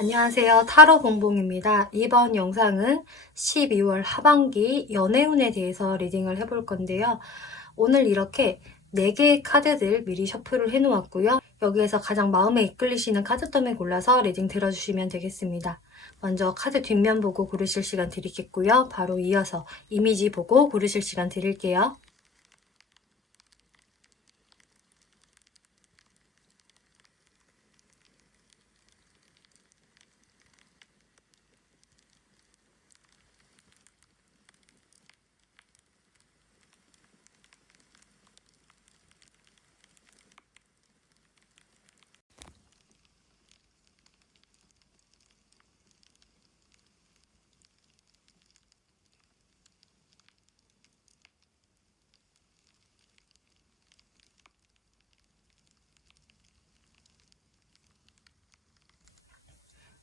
안녕하세요. 타로 봉봉입니다. 이번 영상은 12월 하반기 연애운에 대해서 리딩을 해볼 건데요. 오늘 이렇게 4개의 카드들 미리 셔플을 해놓았고요. 여기에서 가장 마음에 이끌리시는 카드덤을 골라서 리딩 들어주시면 되겠습니다. 먼저 카드 뒷면 보고 고르실 시간 드리겠고요. 바로 이어서 이미지 보고 고르실 시간 드릴게요.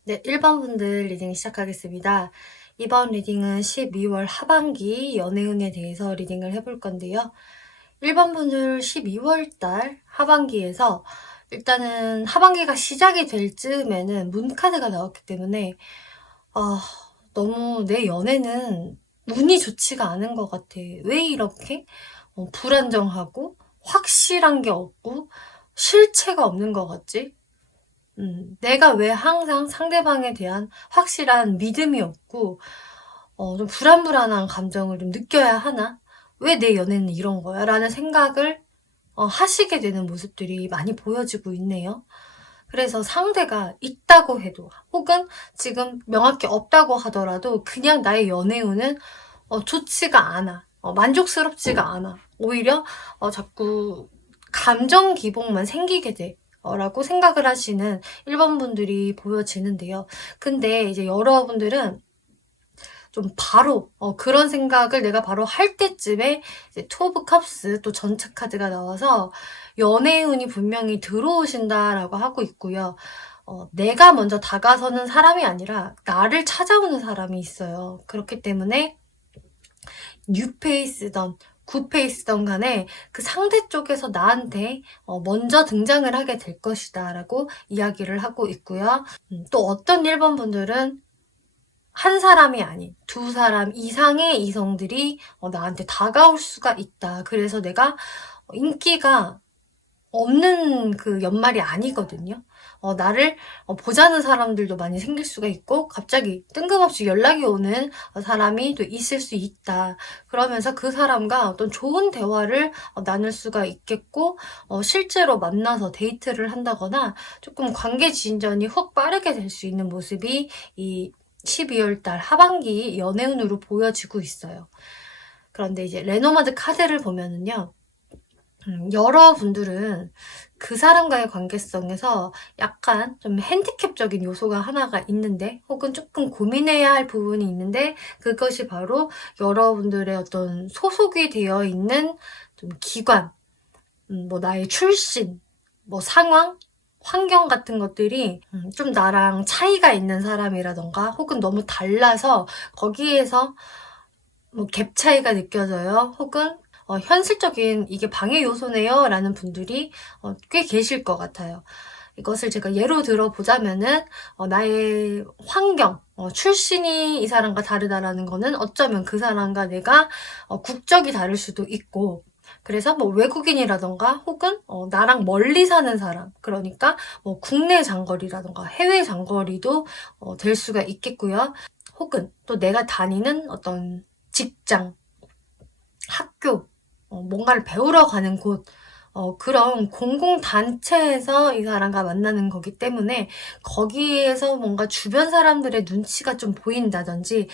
네, 1번 분들 리딩 시작하겠습니다. 이번 리딩은 12월 하반기 연애운에 대해서 리딩을 해볼 건데요. 1번 분들 12월 달 하반기에서 일단은 하반기가 시작이 될 즈음에는 문카드가 나왔기 때문에 너무 내 연애는 운이 좋지가 않은 것 같아. 왜 이렇게 불안정하고 확실한 게 없고 실체가 없는 것 같지? 내가 왜 항상 상대방에 대한 확실한 믿음이 없고 좀 불안불안한 감정을 좀 느껴야 하나? 왜 내 연애는 이런 거야? 라는 생각을 하시게 되는 모습들이 많이 보여지고 있네요. 그래서 상대가 있다고 해도 혹은 지금 명확히 없다고 하더라도 그냥 나의 연애운은 좋지가 않아. 만족스럽지가 않아. 오히려 자꾸 감정 기복만 생기게 돼. 라고 생각을 하시는 1번 분들이 보여지는데요. 근데 이제 여러분들은 좀 바로 그런 생각을 내가 바로 할 때쯤에 이제 투 오브 컵스 또 전체 카드가 나와서 연애운이 분명히 들어오신다라고 하고 있고요. 내가 먼저 다가서는 사람이 아니라 나를 찾아오는 사람이 있어요. 그렇기 때문에 뉴페이스던 굿페이스던 간에 그 상대 쪽에서 나한테 먼저 등장을 하게 될 것이다 라고 이야기를 하고 있고요. 또 어떤 1번 분들은 한 사람이 아닌 두 사람 이상의 이성들이 나한테 다가올 수가 있다. 그래서 내가 인기가 없는 그 연말이 아니거든요. 나를 보자는 사람들도 많이 생길 수가 있고 갑자기 뜬금없이 연락이 오는 사람이 또 있을 수 있다. 그러면서 그 사람과 어떤 좋은 대화를 나눌 수가 있겠고 실제로 만나서 데이트를 한다거나 조금 관계 진전이 훅 빠르게 될 수 있는 모습이 이 12월 달 하반기 연애운으로 보여지고 있어요. 그런데 이제 레노마드 카드를 보면은요. 여러분들은 그 사람과의 관계성에서 약간 좀 핸디캡적인 요소가 하나가 있는데 혹은 조금 고민해야 할 부분이 있는데 그것이 바로 여러분들의 어떤 소속이 되어 있는 좀 기관, 뭐 나의 출신, 뭐 상황, 환경 같은 것들이 좀 나랑 차이가 있는 사람이라던가 혹은 너무 달라서 거기에서 뭐 갭 차이가 느껴져요. 혹은 현실적인 이게 방해 요소네요 라는 분들이 꽤 계실 것 같아요. 이것을 제가 예로 들어보자면은 나의 환경, 출신이 이 사람과 다르다라는 거는 어쩌면 그 사람과 내가 국적이 다를 수도 있고 그래서 뭐 외국인이라던가 혹은 나랑 멀리 사는 사람 그러니까 뭐 국내 장거리라던가 해외 장거리도 될 수가 있겠고요. 혹은 또 내가 다니는 어떤 직장, 학교, 뭔가를 배우러 가는 곳, 그런 공공단체에서 이 사람과 만나는 거기 때문에 거기에서 뭔가 주변 사람들의 눈치가 좀 보인다든지,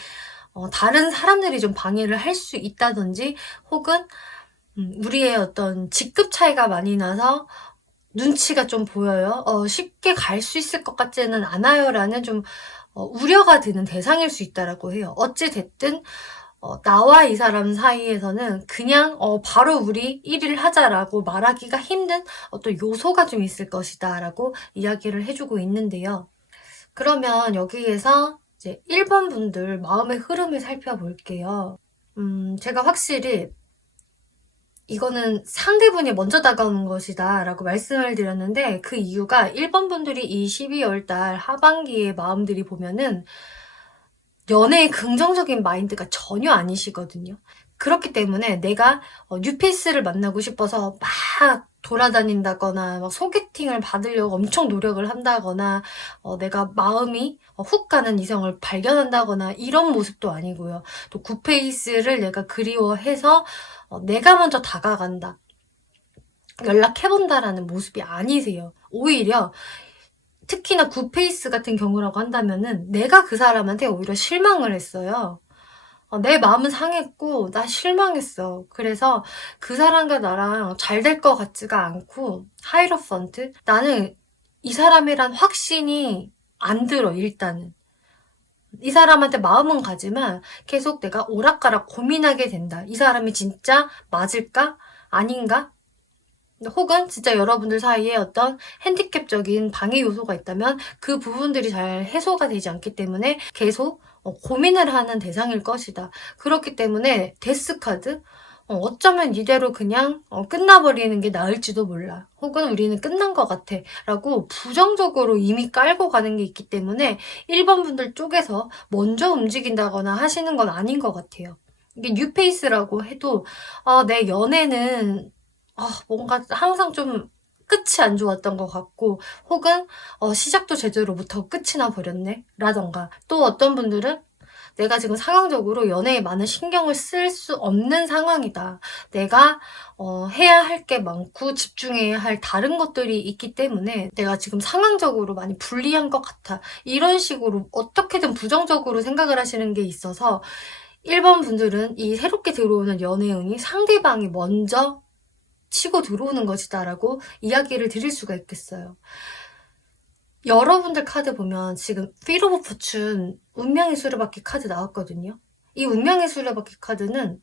다른 사람들이 좀 방해를 할 수 있다든지, 혹은 우리의 어떤 직급 차이가 많이 나서 눈치가 좀 보여요. 쉽게 갈 수 있을 것 같지는 않아요. 라는 좀 우려가 드는 대상일 수 있다라고 해요. 어찌 됐든 나와 이 사람 사이에서는 그냥 바로 우리 1일 하자라고 말하기가 힘든 어떤 요소가 좀 있을 것이다 라고 이야기를 해주고 있는데요. 그러면 여기에서 이제 1번 분들 마음의 흐름을 살펴볼게요. 제가 확실히 이거는 상대분이 먼저 다가오는 것이다 라고 말씀을 드렸는데, 그 이유가 1번 분들이 이 12월 달 하반기에 마음들이 보면은 연애의 긍정적인 마인드가 전혀 아니시거든요. 그렇기 때문에 내가 뉴페이스를 만나고 싶어서 막 돌아다닌다거나 막 소개팅을 받으려고 엄청 노력을 한다거나 내가 마음이 훅 가는 이성을 발견한다거나 이런 모습도 아니고요. 또 굿페이스를 내가 그리워해서 내가 먼저 다가간다, 연락해본다라는 모습이 아니세요. 오히려 특히나 굿페이스 같은 경우라고 한다면은 내가 그 사람한테 오히려 실망을 했어요. 내 마음은 상했고 나 실망했어. 그래서 그 사람과 나랑 잘 될 것 같지가 않고, 하이로펀트, 나는 이 사람이란 확신이 안 들어. 일단은 이 사람한테 마음은 가지만 계속 내가 오락가락 고민하게 된다. 이 사람이 진짜 맞을까? 아닌가? 혹은 진짜 여러분들 사이에 어떤 핸디캡적인 방해 요소가 있다면 그 부분들이 잘 해소가 되지 않기 때문에 계속 고민을 하는 대상일 것이다. 그렇기 때문에 데스카드, 어쩌면 이대로 그냥 끝나버리는 게 나을지도 몰라. 혹은 우리는 끝난 것 같아 라고 부정적으로 이미 깔고 가는 게 있기 때문에 1번 분들 쪽에서 먼저 움직인다거나 하시는 건 아닌 것 같아요. 이게 뉴페이스라고 해도 내 연애는 뭔가 항상 좀 끝이 안 좋았던 것 같고, 혹은 시작도 제대로 못하고 끝이 나 버렸네 라던가, 또 어떤 분들은 내가 지금 상황적으로 연애에 많은 신경을 쓸 수 없는 상황이다, 내가 해야 할 게 많고 집중해야 할 다른 것들이 있기 때문에 내가 지금 상황적으로 많이 불리한 것 같아, 이런 식으로 어떻게든 부정적으로 생각을 하시는 게 있어서 1번 분들은 이 새롭게 들어오는 연애운이 상대방이 먼저 치고 들어오는 것이다 라고 이야기를 드릴 수가 있겠어요. 여러분들 카드 보면 지금 휠 오브 포춘, 운명의 수레바퀴 카드 나왔거든요. 이 운명의 수레바퀴 카드는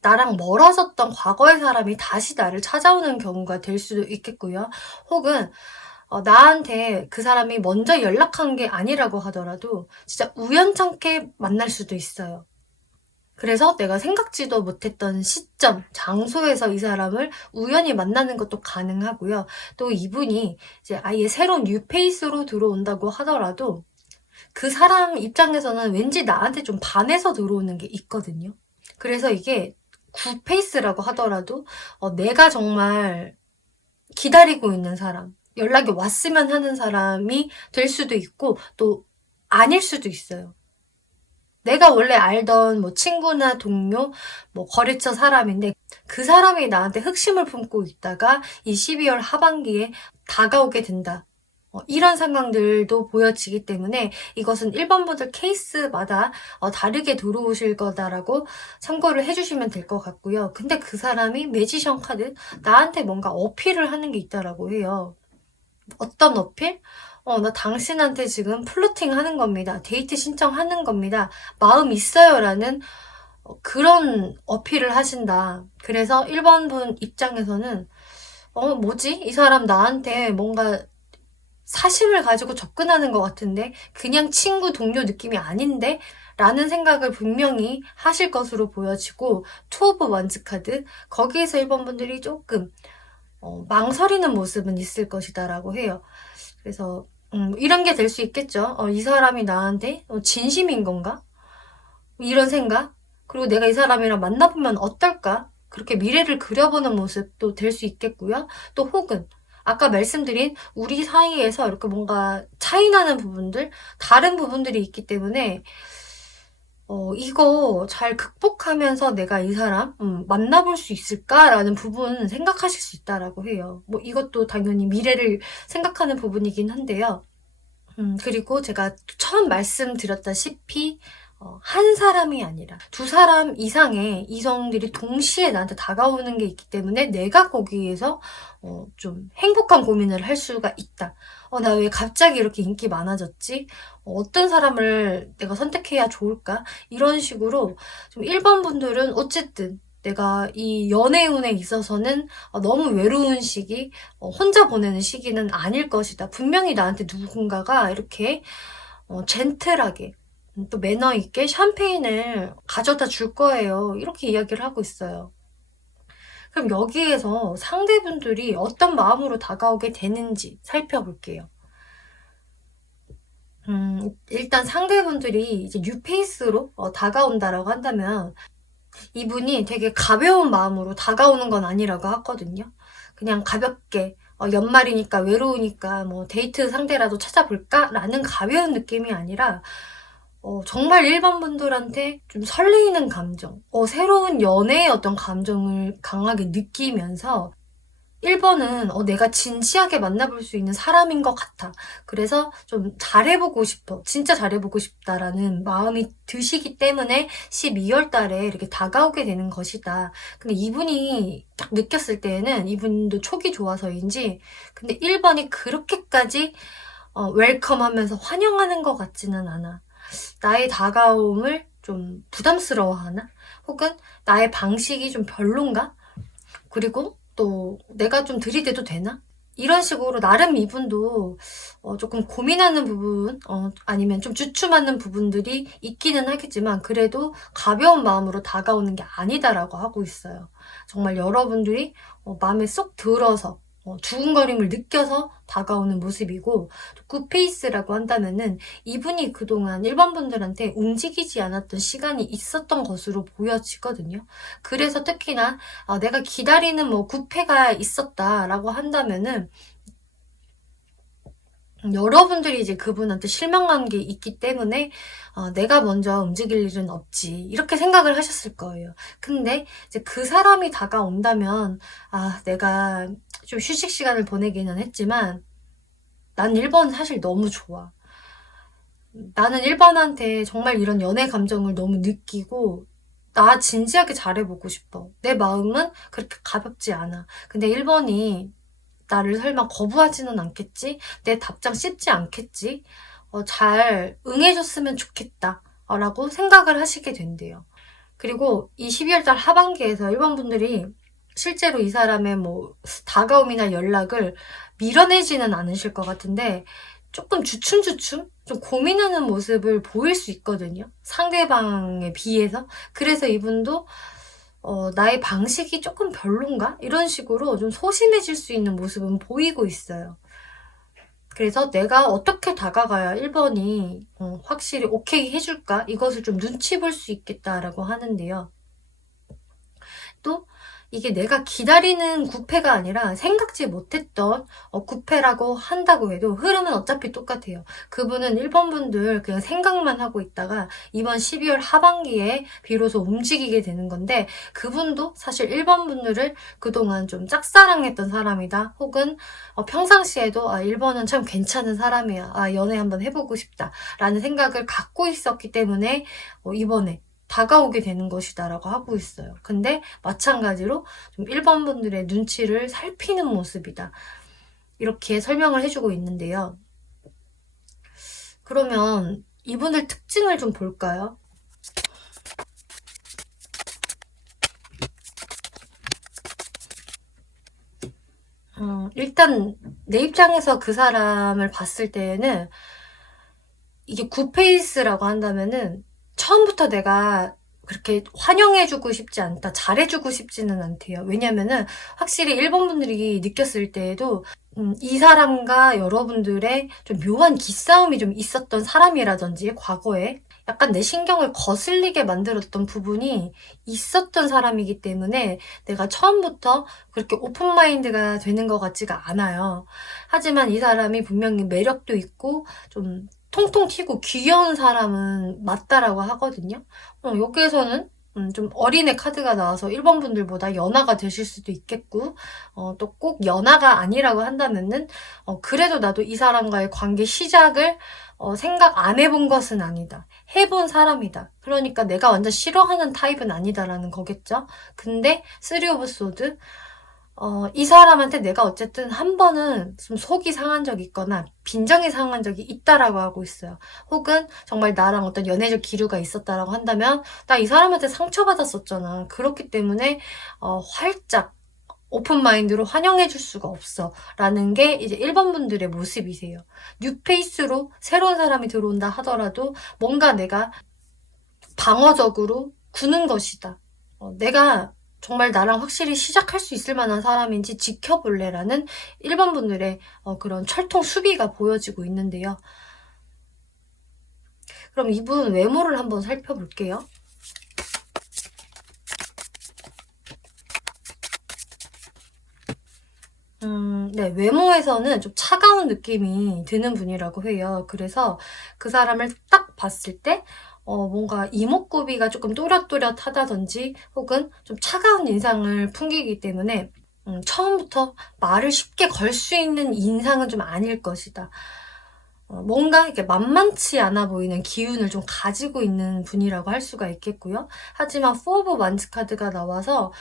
나랑 멀어졌던 과거의 사람이 다시 나를 찾아오는 경우가 될 수도 있겠고요. 혹은 나한테 그 사람이 먼저 연락한 게 아니라고 하더라도 진짜 우연찮게 만날 수도 있어요. 그래서 내가 생각지도 못했던 시점, 장소에서 이 사람을 우연히 만나는 것도 가능하고요. 또 이분이 이제 아예 새로운 뉴페이스로 들어온다고 하더라도 그 사람 입장에서는 왠지 나한테 좀 반해서 들어오는 게 있거든요. 그래서 이게 굿페이스라고 하더라도 내가 정말 기다리고 있는 사람, 연락이 왔으면 하는 사람이 될 수도 있고 또 아닐 수도 있어요. 내가 원래 알던 뭐 친구나 동료, 뭐 거래처 사람인데 그 사람이 나한테 흑심을 품고 있다가 이 12월 하반기에 다가오게 된다. 이런 상황들도 보여지기 때문에 이것은 1번 분들 케이스마다 다르게 들어오실 거다라고 참고를 해주시면 될 것 같고요. 근데 그 사람이 매지션 카드, 나한테 뭔가 어필을 하는 게 있다라고 해요. 어떤 어필? 나 당신한테 지금 플로팅 하는 겁니다. 데이트 신청하는 겁니다. 마음 있어요. 라는 그런 어필을 하신다. 그래서 1번 분 입장에서는 뭐지? 이 사람 나한테 뭔가 사심을 가지고 접근하는 것 같은데, 그냥 친구, 동료 느낌이 아닌데? 라는 생각을 분명히 하실 것으로 보여지고, 투 오브 원즈 카드, 거기에서 1번 분들이 조금 망설이는 모습은 있을 것이다 라고 해요. 그래서 이런 게 될 수 있겠죠. 이 사람이 나한테 진심인 건가? 이런 생각? 그리고 내가 이 사람이랑 만나보면 어떨까? 그렇게 미래를 그려보는 모습도 될 수 있겠고요. 또 혹은 아까 말씀드린 우리 사이에서 이렇게 뭔가 차이나는 부분들, 다른 부분들이 있기 때문에 이거 잘 극복하면서 내가 이 사람 만나볼 수 있을까라는 부분 생각하실 수 있다라고 해요. 뭐 이것도 당연히 미래를 생각하는 부분이긴 한데요. 그리고 제가 처음 말씀드렸다시피 한 사람이 아니라 두 사람 이상의 이성들이 동시에 나한테 다가오는 게 있기 때문에 내가 거기에서 좀 행복한 고민을 할 수가 있다. 나 왜 갑자기 이렇게 인기 많아졌지? 어떤 사람을 내가 선택해야 좋을까? 이런 식으로 좀 1번 분들은 어쨌든 내가 이 연애운에 있어서는 너무 외로운 시기, 혼자 보내는 시기는 아닐 것이다. 분명히 나한테 누군가가 이렇게 젠틀하게, 또 매너 있게 샴페인을 가져다 줄 거예요. 이렇게 이야기를 하고 있어요. 그럼 여기에서 상대분들이 어떤 마음으로 다가오게 되는지 살펴볼게요. 일단 상대분들이 이제 뉴페이스로 다가온다라고 한다면 이분이 되게 가벼운 마음으로 다가오는 건 아니라고 하거든요. 그냥 가볍게 연말이니까 외로우니까 뭐 데이트 상대라도 찾아볼까? 라는 가벼운 느낌이 아니라 정말 일반 분들한테 좀 설레이는 감정, 새로운 연애의 어떤 감정을 강하게 느끼면서 1번은 내가 진지하게 만나볼 수 있는 사람인 것 같아. 그래서 좀 잘해보고 싶어. 진짜 잘해보고 싶다라는 마음이 드시기 때문에 12월 달에 이렇게 다가오게 되는 것이다. 근데 이분이 딱 느꼈을 때에는 이분도 촉이 좋아서인지 근데 1번이 그렇게까지 웰컴하면서 환영하는 것 같지는 않아. 나의 다가옴을 좀 부담스러워하나? 혹은 나의 방식이 좀 별론가? 그리고 또 내가 좀 들이대도 되나? 이런 식으로 나름 이분도 조금 고민하는 부분 아니면 좀 주춤하는 부분들이 있기는 하겠지만 그래도 가벼운 마음으로 다가오는 게 아니다라고 하고 있어요. 정말 여러분들이 마음에 쏙 들어서 두근거림을 느껴서 다가오는 모습이고 굿페이스라고 한다면은 이분이 그동안 일반 분들한테 움직이지 않았던 시간이 있었던 것으로 보여지거든요. 그래서 특히나 내가 기다리는 뭐 굿페가 있었다라고 한다면은 여러분들이 이제 그분한테 실망한 게 있기 때문에 내가 먼저 움직일 일은 없지 이렇게 생각을 하셨을 거예요. 근데 이제 그 사람이 다가온다면 내가 좀 휴식 시간을 보내기는 했지만 난 1번 사실 너무 좋아. 나는 1번한테 정말 이런 연애 감정을 너무 느끼고 나 진지하게 잘해보고 싶어. 내 마음은 그렇게 가볍지 않아. 근데 1번이 나를 설마 거부하지는 않겠지? 내 답장 씹지 않겠지? 잘 응해줬으면 좋겠다. 라고 생각을 하시게 된대요. 그리고 이 12월 달 하반기에서 일본 분들이 실제로 이 사람의 뭐 다가옴이나 연락을 밀어내지는 않으실 것 같은데 조금 주춤주춤 좀 고민하는 모습을 보일 수 있거든요. 상대방에 비해서. 그래서 이분도 나의 방식이 조금 별론가? 이런 식으로 좀 소심해질 수 있는 모습은 보이고 있어요. 그래서 내가 어떻게 다가가야 1번이 확실히 오케이 해줄까? 이것을 좀 눈치 볼 수 있겠다라고 하는데요. 또 이게 내가 기다리는 구패가 아니라 생각지 못했던 구패라고 한다고 해도 흐름은 어차피 똑같아요. 그분은 1번 분들 그냥 생각만 하고 있다가 이번 12월 하반기에 비로소 움직이게 되는 건데 그분도 사실 1번 분들을 그동안 좀 짝사랑했던 사람이다. 혹은 평상시에도 1번은 참 괜찮은 사람이야. 연애 한번 해보고 싶다. 라는 생각을 갖고 있었기 때문에 이번에 다가오게 되는 것이다라고 하고 있어요. 근데 마찬가지로 좀 1번 분들의 눈치를 살피는 모습이다. 이렇게 설명을 해주고 있는데요. 그러면 이분들 특징을 좀 볼까요? 일단 내 입장에서 그 사람을 봤을 때에는 이게 굿페이스라고 한다면은 처음부터 내가 그렇게 환영해주고 싶지 않다, 잘해주고 싶지는 않대요. 왜냐면은 확실히 일본 분들이 느꼈을 때에도 이 사람과 여러분들의 좀 묘한 기싸움이 좀 있었던 사람이라든지 과거에 약간 내 신경을 거슬리게 만들었던 부분이 있었던 사람이기 때문에 내가 처음부터 그렇게 오픈마인드가 되는 것 같지가 않아요. 하지만 이 사람이 분명히 매력도 있고 좀 통통 튀고 귀여운 사람은 맞다라고 하거든요. 여기에서는 좀 어린애 카드가 나와서 1번 분들보다 연하가 되실 수도 있겠고 또 꼭 연하가 아니라고 한다면은 그래도 나도 이 사람과의 관계 시작을 생각 안 해본 것은 아니다. 해본 사람이다. 그러니까 내가 완전 싫어하는 타입은 아니다라는 거겠죠. 근데 쓰리 오브 소드 이 사람한테 내가 어쨌든 한 번은 좀 속이 상한 적이 있거나 빈정이 상한 적이 있다라고 하고 있어요. 혹은 정말 나랑 어떤 연애적 기류가 있었다라고 한다면 나 이 사람한테 상처받았었잖아. 그렇기 때문에 활짝 오픈 마인드로 환영해 줄 수가 없어. 라는 게 이제 1번 분들의 모습이세요. 뉴페이스로 새로운 사람이 들어온다 하더라도 뭔가 내가 방어적으로 구는 것이다. 내가 정말 나랑 확실히 시작할 수 있을 만한 사람인지 지켜볼래라는 일반 분들의 그런 철통 수비가 보여지고 있는데요. 그럼 이분 외모를 한번 살펴볼게요. 네, 외모에서는 좀 차가운 느낌이 드는 분이라고 해요. 그래서 그 사람을 딱 봤을 때 뭔가 이목구비가 조금 또렷또렷하다든지 혹은 좀 차가운 인상을 풍기기 때문에 처음부터 말을 쉽게 걸 수 있는 인상은 좀 아닐 것이다. 뭔가 이렇게 만만치 않아 보이는 기운을 좀 가지고 있는 분이라고 할 수가 있겠고요. 하지만 4 오브 완즈 카드가 나와서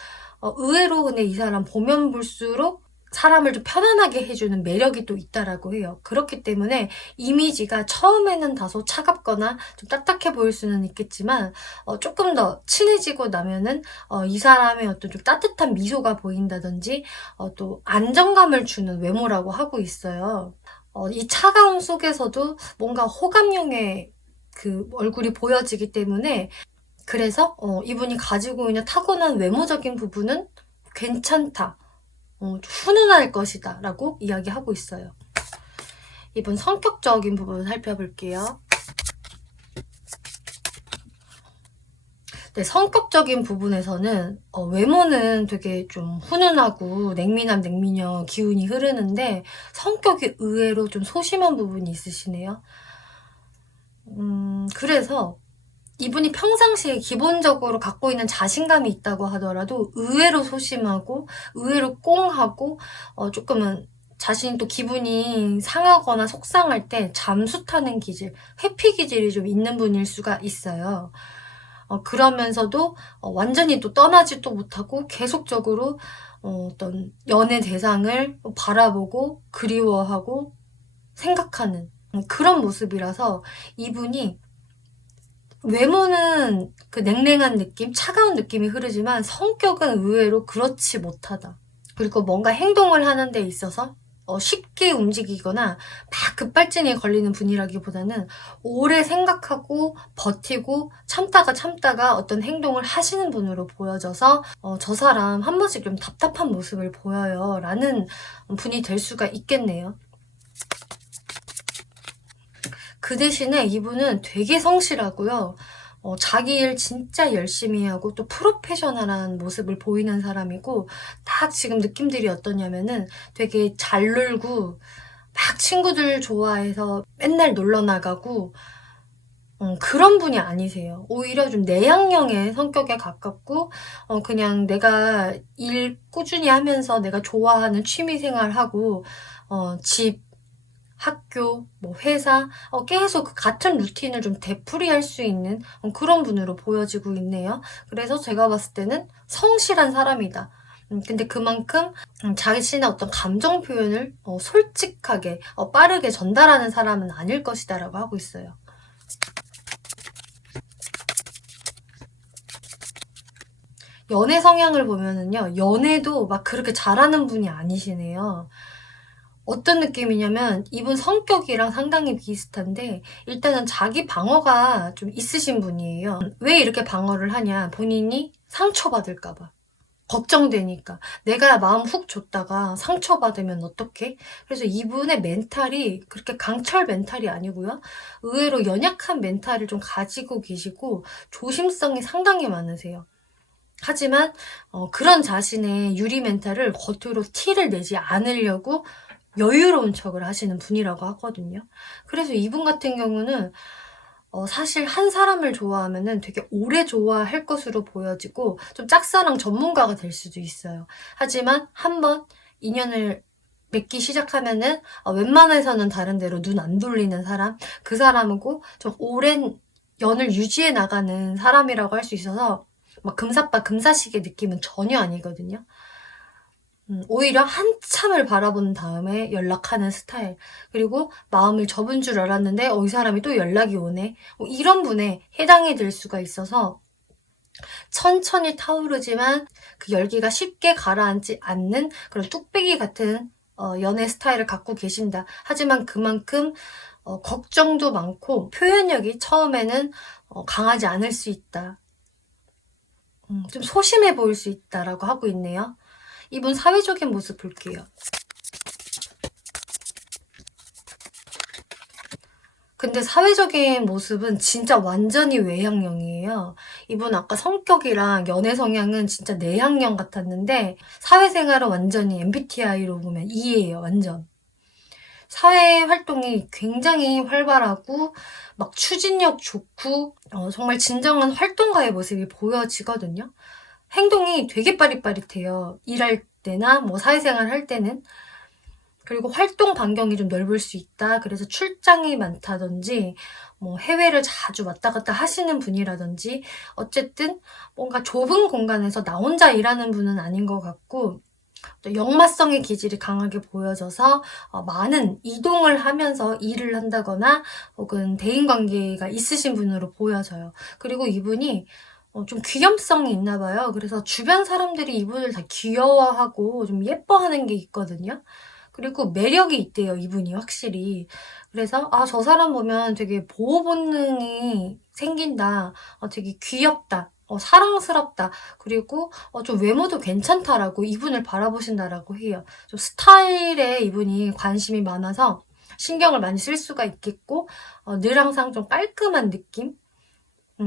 의외로 근데 이 사람 보면 볼수록 사람을 좀 편안하게 해주는 매력이 또 있다라고 해요. 그렇기 때문에 이미지가 처음에는 다소 차갑거나 좀 딱딱해 보일 수는 있겠지만 조금 더 친해지고 나면은 이 사람의 어떤 좀 따뜻한 미소가 보인다든지 또 안정감을 주는 외모라고 하고 있어요. 이 차가움 속에서도 뭔가 호감형의 그 얼굴이 보여지기 때문에 그래서 이분이 가지고 있는 타고난 외모적인 부분은 괜찮다. 훈훈할 것이다 라고 이야기하고 있어요. 이분 성격적인 부분을 살펴볼게요. 네, 성격적인 부분에서는 외모는 되게 좀 훈훈하고 냉미남 냉미녀 기운이 흐르는데 성격이 의외로 좀 소심한 부분이 있으시네요. 그래서 이분이 평상시에 기본적으로 갖고 있는 자신감이 있다고 하더라도 의외로 소심하고 의외로 꽁하고 조금은 자신이 또 기분이 상하거나 속상할 때 잠수 타는 기질, 회피 기질이 좀 있는 분일 수가 있어요. 그러면서도 완전히 또 떠나지도 못하고 계속적으로 어떤 연애 대상을 바라보고 그리워하고 생각하는 그런 모습이라서 이분이 외모는 그 냉랭한 느낌, 차가운 느낌이 흐르지만 성격은 의외로 그렇지 못하다. 그리고 뭔가 행동을 하는 데 있어서 쉽게 움직이거나 막 급발진이 걸리는 분이라기보다는 오래 생각하고 버티고 참다가 어떤 행동을 하시는 분으로 보여져서 저 사람 한 번씩 좀 답답한 모습을 보여요 라는 분이 될 수가 있겠네요. 그 대신에 이분은 되게 성실하고요. 자기 일 진짜 열심히 하고 또 프로페셔널한 모습을 보이는 사람이고 딱 지금 느낌들이 어떠냐면은 되게 잘 놀고 막 친구들 좋아해서 맨날 놀러 나가고 그런 분이 아니세요. 오히려 좀 내향형의 성격에 가깝고 그냥 내가 일 꾸준히 하면서 내가 좋아하는 취미 생활하고 집 학교, 뭐 회사 계속 그 같은 루틴을 좀 되풀이할 수 있는 그런 분으로 보여지고 있네요. 그래서 제가 봤을 때는 성실한 사람이다. 근데 그만큼 자신의 어떤 감정 표현을 솔직하게 빠르게 전달하는 사람은 아닐 것이다 라고 하고 있어요. 연애 성향을 보면은요, 연애도 막 그렇게 잘하는 분이 아니시네요. 어떤 느낌이냐면 이분 성격이랑 상당히 비슷한데 일단은 자기 방어가 좀 있으신 분이에요. 왜 이렇게 방어를 하냐? 본인이 상처받을까 봐. 걱정되니까. 내가 마음 훅 줬다가 상처받으면 어떡해? 그래서 이분의 멘탈이 그렇게 강철 멘탈이 아니고요. 의외로 연약한 멘탈을 좀 가지고 계시고 조심성이 상당히 많으세요. 하지만 그런 자신의 유리 멘탈을 겉으로 티를 내지 않으려고 여유로운 척을 하시는 분이라고 하거든요. 그래서 이분 같은 경우는 사실 한 사람을 좋아하면은 되게 오래 좋아할 것으로 보여지고 좀 짝사랑 전문가가 될 수도 있어요. 하지만 한번 인연을 맺기 시작하면은 웬만해서는 다른 데로 눈 안 돌리는 사람, 그 사람하고 좀 오랜 연을 유지해 나가는 사람이라고 할 수 있어서 막 금사빠 금사시계 느낌은 전혀 아니거든요. 오히려 한참을 바라본 다음에 연락하는 스타일. 그리고 마음을 접은 줄 알았는데 이 사람이 또 연락이 오네. 이런 분에 해당이 될 수가 있어서 천천히 타오르지만 그 열기가 쉽게 가라앉지 않는 그런 뚝배기 같은 연애 스타일을 갖고 계신다. 하지만 그만큼 걱정도 많고 표현력이 처음에는 강하지 않을 수 있다. 좀 소심해 보일 수 있다라고 하고 있네요. 이분 사회적인 모습 볼게요. 근데 사회적인 모습은 진짜 완전히 외향형이에요. 이분 아까 성격이랑 연애 성향은 진짜 내향형 같았는데 사회생활은 완전히 MBTI로 보면 E예요. 완전. 사회 활동이 굉장히 활발하고 막 추진력 좋고 정말 진정한 활동가의 모습이 보여지거든요. 행동이 되게 빠릿빠릿해요. 일할 때나 뭐 사회생활 할 때는. 그리고 활동 반경이 좀 넓을 수 있다. 그래서 출장이 많다든지 뭐 해외를 자주 왔다 갔다 하시는 분이라든지 어쨌든 뭔가 좁은 공간에서 나 혼자 일하는 분은 아닌 것 같고 또 역마성의 기질이 강하게 보여져서 많은 이동을 하면서 일을 한다거나 혹은 대인관계가 있으신 분으로 보여져요. 그리고 이분이 좀 귀염성이 있나 봐요. 그래서 주변 사람들이 이분을 다 귀여워하고 좀 예뻐하는 게 있거든요. 그리고 매력이 있대요, 이분이 확실히. 그래서 저 사람 보면 되게 보호 본능이 생긴다. 되게 귀엽다. 사랑스럽다. 그리고 좀 외모도 괜찮다라고 이분을 바라보신다라고 해요. 좀 스타일에 이분이 관심이 많아서 신경을 많이 쓸 수가 있겠고 늘 항상 좀 깔끔한 느낌?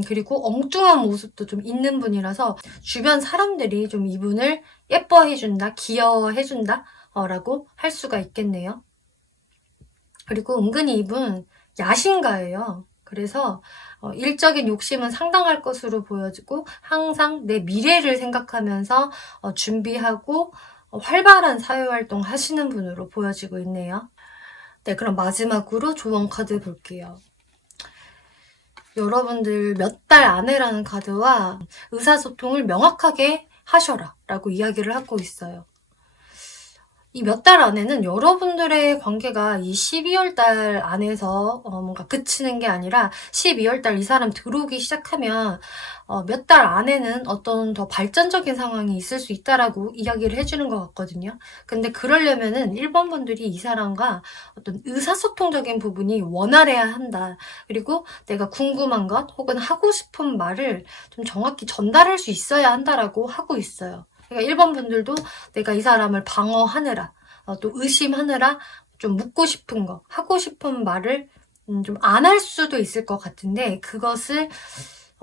그리고 엉뚱한 모습도 좀 있는 분이라서 주변 사람들이 좀 이분을 예뻐해준다, 귀여워해준다 라고 할 수가 있겠네요. 그리고 은근히 이분 야심가예요. 그래서 일적인 욕심은 상당할 것으로 보여지고 항상 내 미래를 생각하면서 준비하고 활발한 사회활동 하시는 분으로 보여지고 있네요. 네, 그럼 마지막으로 조언 카드 볼게요. 여러분들 몇 달 안에라는 카드와 의사소통을 명확하게 하셔라 라고 이야기를 하고 있어요. 이 몇 달 안에는 여러분들의 관계가 이 12월 달 안에서 뭔가 그치는 게 아니라 12월 달 이 사람 들어오기 시작하면 몇 달 안에는 어떤 더 발전적인 상황이 있을 수 있다라고 이야기를 해주는 것 같거든요. 근데 그러려면은 1번 분들이 이 사람과 어떤 의사소통적인 부분이 원활해야 한다. 그리고 내가 궁금한 것 혹은 하고 싶은 말을 좀 정확히 전달할 수 있어야 한다라고 하고 있어요. 그러니까 1번 분들도 내가 이 사람을 방어하느라 또 의심하느라 좀 묻고 싶은 거, 하고 싶은 말을 좀 안 할 수도 있을 것 같은데 그것을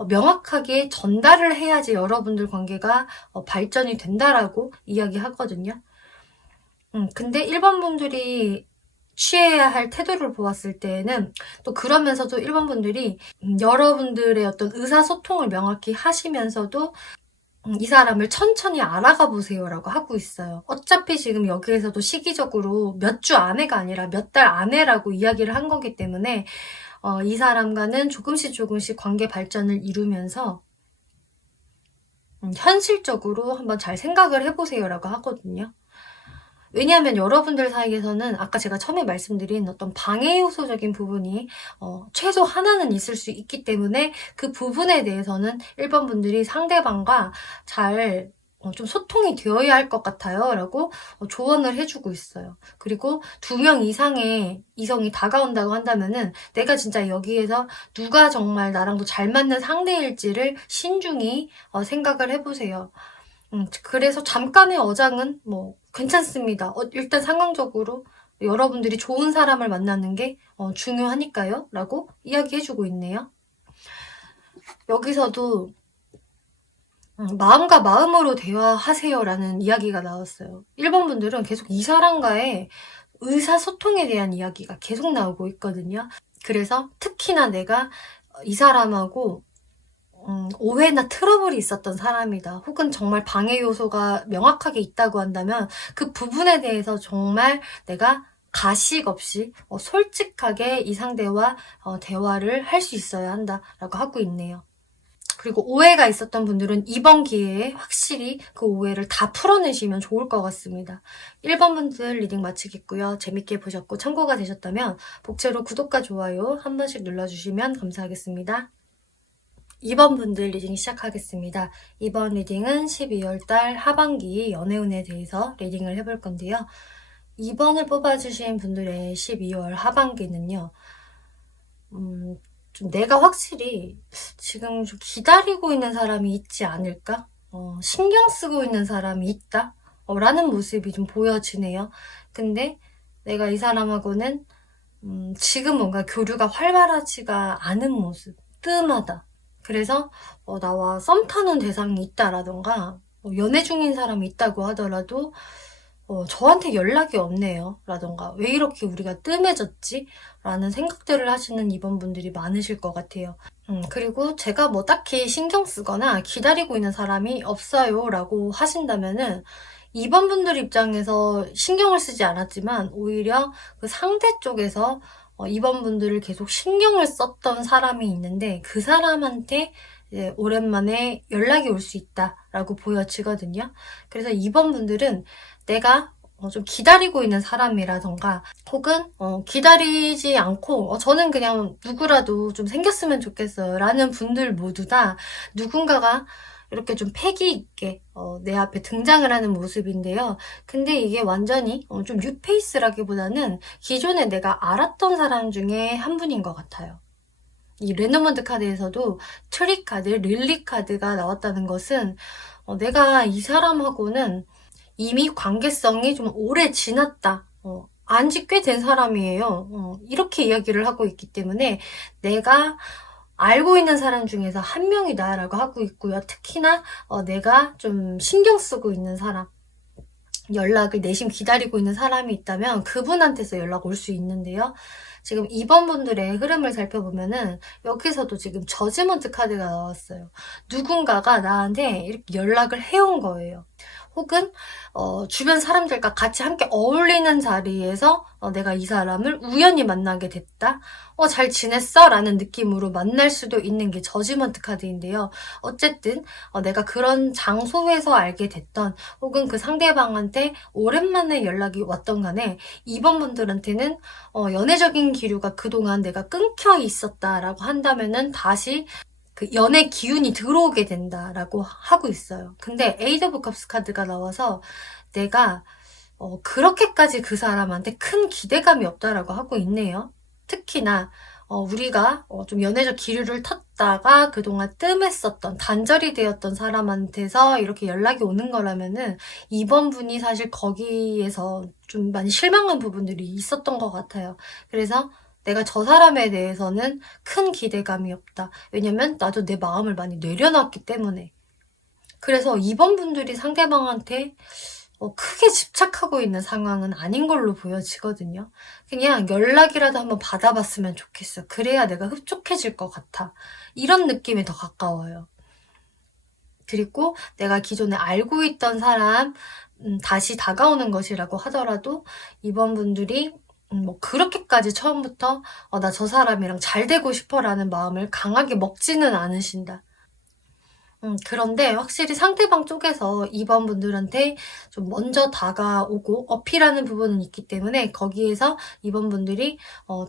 명확하게 전달을 해야지 여러분들 관계가 발전이 된다라고 이야기하거든요. 근데 1번 분들이 취해야 할 태도를 보았을 때는 또 그러면서도 1번 분들이 여러분들의 어떤 의사소통을 명확히 하시면서도 이 사람을 천천히 알아가 보세요라고 하고 있어요. 어차피 지금 여기에서도 시기적으로 몇 주 안에가 아니라 몇 달 안에라고 이야기를 한 거기 때문에 이 사람과는 조금씩 관계 발전을 이루면서 현실적으로 한번 잘 생각을 해보세요라고 하거든요. 왜냐하면 여러분들 사이에서는 아까 제가 처음에 말씀드린 어떤 방해 요소적인 부분이 최소 하나는 있을 수 있기 때문에 그 부분에 대해서는 1번 분들이 상대방과 잘 좀 소통이 되어야 할 것 같아요 라고 조언을 해주고 있어요. 그리고 2명 이상의 이성이 다가온다고 한다면은 내가 진짜 여기에서 누가 정말 나랑 더 잘 맞는 상대일지를 신중히 생각을 해보세요. 그래서 잠깐의 어장은 뭐 괜찮습니다. 일단 상황적으로 여러분들이 좋은 사람을 만나는 게 중요하니까요 라고 이야기해주고 있네요. 여기서도 마음과 마음으로 대화하세요 라는 이야기가 나왔어요. 1번 분들은 계속 이 사람과의 의사소통에 대한 이야기가 계속 나오고 있거든요. 그래서 특히나 내가 이 사람하고 오해나 트러블이 있었던 사람이다. 혹은 정말 방해 요소가 명확하게 있다고 한다면 그 부분에 대해서 정말 내가 가식 없이 솔직하게 이 상대와 대화를 할 수 있어야 한다라고 하고 있네요. 그리고 오해가 있었던 분들은 이번 기회에 확실히 그 오해를 다 풀어내시면 좋을 것 같습니다. 1번 분들 리딩 마치겠고요. 재밌게 보셨고 참고가 되셨다면 복채로 구독과 좋아요 한 번씩 눌러주시면 감사하겠습니다. 2번 분들 리딩 시작하겠습니다. 이번 리딩은 12월달 하반기 연애운에 대해서 리딩을 해볼 건데요. 2번을 뽑아주신 분들의 12월 하반기는요. 좀 내가 확실히 지금 좀 기다리고 있는 사람이 있지 않을까? 신경 쓰고 있는 사람이 있다? 라는 모습이 좀 보여지네요. 근데 내가 이 사람하고는 지금 뭔가 교류가 활발하지가 않은 모습. 뜸하다. 그래서 나와 썸 타는 대상이 있다라던가 연애 중인 사람이 있다고 하더라도 저한테 연락이 없네요. 라던가 왜 이렇게 우리가 뜸해졌지? 라는 생각들을 하시는 이번분들이 많으실 것 같아요. 그리고 제가 뭐 딱히 신경 쓰거나 기다리고 있는 사람이 없어요 라고 하신다면은 이번분들 입장에서 신경을 쓰지 않았지만 오히려 그 상대 쪽에서 이번분들을 계속 신경을 썼던 사람이 있는데 그 사람한테 이제 오랜만에 연락이 올 수 있다라고 보여지거든요. 그래서 이번분들은 내가 좀 기다리고 있는 사람이라던가 혹은 기다리지 않고 저는 그냥 누구라도 좀 생겼으면 좋겠어요 라는 분들 모두 다 누군가가 이렇게 좀 패기 있게 내 앞에 등장을 하는 모습인데요. 근데 이게 완전히 좀 뉴페이스라기보다는 기존에 내가 알았던 사람 중에 한 분인 것 같아요. 이 레노먼드 카드에서도 트리 카드, 릴리 카드가 나왔다는 것은 내가 이 사람하고는 이미 관계성이 좀 오래 지났다. 안지 꽤 된 사람이에요. 이렇게 이야기를 하고 있기 때문에 내가 알고 있는 사람 중에서 한 명이다라고 하고 있고요. 특히나 내가 좀 신경 쓰고 있는 사람, 연락을 내심 기다리고 있는 사람이 있다면 그분한테서 연락 올 수 있는데요. 지금 이번 분들의 흐름을 살펴보면은 여기서도 지금 저지먼트 카드가 나왔어요. 누군가가 나한테 이렇게 연락을 해온 거예요. 혹은 주변 사람들과 같이 함께 어울리는 자리에서 내가 이 사람을 우연히 만나게 됐다. 잘 지냈어? 라는 느낌으로 만날 수도 있는 게 저지먼트 카드인데요. 어쨌든 내가 그런 장소에서 알게 됐던 혹은 그 상대방한테 오랜만에 연락이 왔던 간에 이번 분들한테는 연애적인 기류가 그동안 내가 끊겨 있었다라고 한다면은 다시 그 연애 기운이 들어오게 된다라고 하고 있어요. 근데 에이드 오브 컵스 카드가 나와서 내가 그렇게까지 그 사람한테 큰 기대감이 없다라고 하고 있네요. 특히나 우리가 좀 연애적 기류를 탔다가 그동안 뜸했었던 단절이 되었던 사람한테서 이렇게 연락이 오는 거라면은 이번 분이 사실 거기에서 좀 많이 실망한 부분들이 있었던 것 같아요. 그래서 내가 저 사람에 대해서는 큰 기대감이 없다. 왜냐면 나도 내 마음을 많이 내려놨기 때문에. 그래서 이번 분들이 상대방한테 크게 집착하고 있는 상황은 아닌 걸로 보여지거든요. 그냥 연락이라도 한번 받아봤으면 좋겠어. 그래야 내가 흡족해질 것 같아. 이런 느낌이 더 가까워요. 그리고 내가 기존에 알고 있던 사람 다시 다가오는 것이라고 하더라도 이번 분들이 뭐 그렇게까지 처음부터 나 저 사람이랑 잘 되고 싶어라는 마음을 강하게 먹지는 않으신다. 그런데 확실히 상대방 쪽에서 이번 분들한테 좀 먼저 다가오고 어필하는 부분은 있기 때문에 거기에서 이번 분들이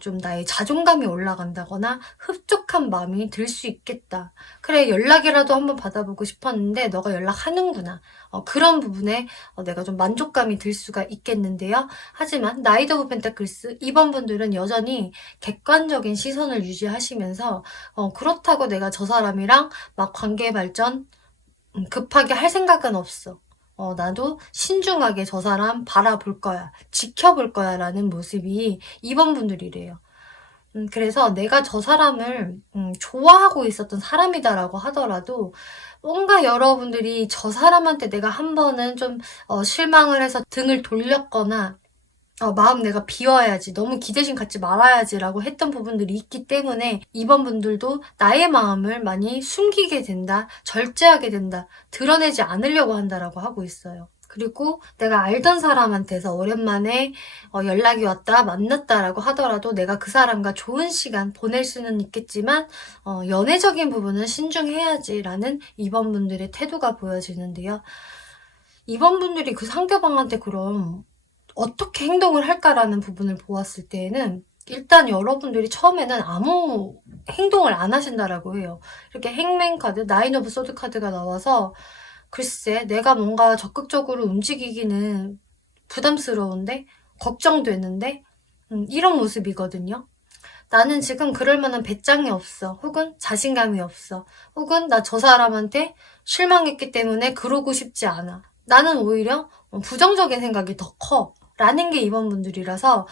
좀 나의 자존감이 올라간다거나 흡족한 마음이 들 수 있겠다. 그래, 연락이라도 한번 받아보고 싶었는데 너가 연락하는구나. 그런 부분에 내가 좀 만족감이 들 수가 있겠는데요. 하지만 나이트 오브 펜타클스 이번 분들은 여전히 객관적인 시선을 유지하시면서 그렇다고 내가 저 사람이랑 막 관계 발전 급하게 할 생각은 없어. 나도 신중하게 저 사람 바라볼 거야. 지켜볼 거야. 라는 모습이 이번 분들이래요. 그래서 내가 저 사람을 좋아하고 있었던 사람이다라고 하더라도 뭔가 여러분들이 저 사람한테 내가 한 번은 좀 실망을 해서 등을 돌렸거나 마음 내가 비워야지. 너무 기대심 갖지 말아야지라고 했던 부분들이 있기 때문에 이번 분들도 나의 마음을 많이 숨기게 된다. 절제하게 된다. 드러내지 않으려고 한다라고 하고 있어요. 그리고 내가 알던 사람한테서 오랜만에 연락이 왔다, 만났다라고 하더라도 내가 그 사람과 좋은 시간 보낼 수는 있겠지만 연애적인 부분은 신중해야지라는 이번 분들의 태도가 보여지는데요. 이번 분들이 그 상대방한테 그럼 어떻게 행동을 할까라는 부분을 보았을 때에는 일단 여러분들이 처음에는 아무 행동을 안 하신다라고 해요. 이렇게 행맨 카드, 나인 오브 소드 카드가 나와서 글쎄 내가 뭔가 적극적으로 움직이기는 부담스러운데 걱정되는데 이런 모습이거든요. 나는 지금 그럴 만한 배짱이 없어. 혹은 자신감이 없어. 혹은 나 저 사람한테 실망했기 때문에 그러고 싶지 않아. 나는 오히려 부정적인 생각이 더 커. 라는 게 2번 분들이라서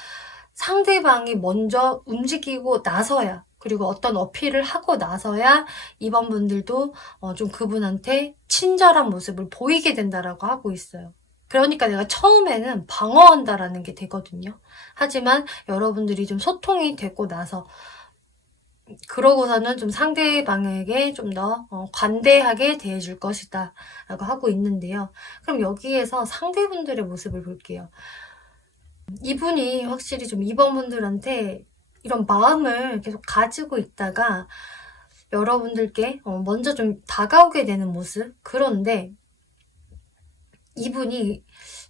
상대방이 먼저 움직이고 나서야, 그리고 어떤 어필을 하고 나서야 2번 분들도 좀 그분한테 친절한 모습을 보이게 된다라고 하고 있어요. 그러니까 내가 처음에는 방어한다라는 게 되거든요. 하지만 여러분들이 좀 소통이 되고 나서 그러고서는 좀 상대방에게 좀 더 관대하게 대해줄 것이다 라고 하고 있는데요. 그럼 여기에서 상대분들의 모습을 볼게요. 이분이 확실히 좀 2번 분들한테 이런 마음을 계속 가지고 있다가 여러분들께 먼저 좀 다가오게 되는 모습. 그런데 이분이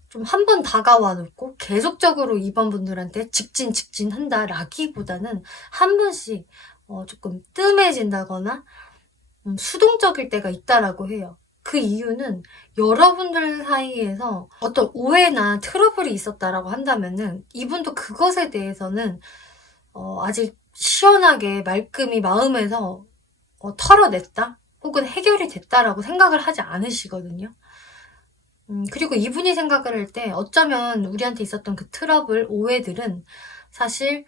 좀 한 번 다가와 놓고 계속적으로 2번 분들한테 직진한다 라기보다는 한 번씩 조금 뜸해진다거나 수동적일 때가 있다라고 해요. 그 이유는 여러분들 사이에서 어떤 오해나 트러블이 있었다라고 한다면은 이분도 그것에 대해서는 아직 시원하게 말끔히 마음에서 털어냈다 혹은 해결이 됐다라고 생각을 하지 않으시거든요. 그리고 이분이 생각을 할 때 어쩌면 우리한테 있었던 그 트러블, 오해들은 사실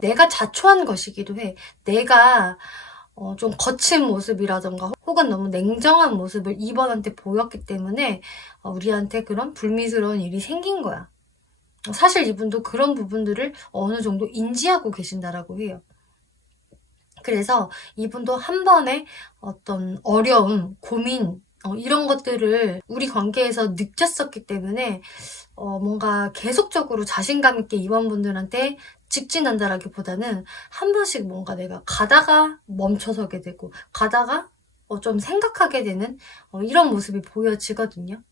내가 자초한 것이기도 해. 내가 좀 거친 모습이라던가 혹은 너무 냉정한 모습을 이번한테 보였기 때문에 우리한테 그런 불미스러운 일이 생긴 거야. 사실 이분도 그런 부분들을 어느 정도 인지하고 계신다라고 해요. 그래서 이분도 한 번에 어떤 어려움, 고민 이런 것들을 우리 관계에서 느꼈었기 때문에 뭔가 계속적으로 자신감 있게 이번분들한테 직진한다라기보다는 한 번씩 뭔가 내가 가다가 멈춰서게 되고 가다가 좀 생각하게 되는 이런 모습이 보여지거든요.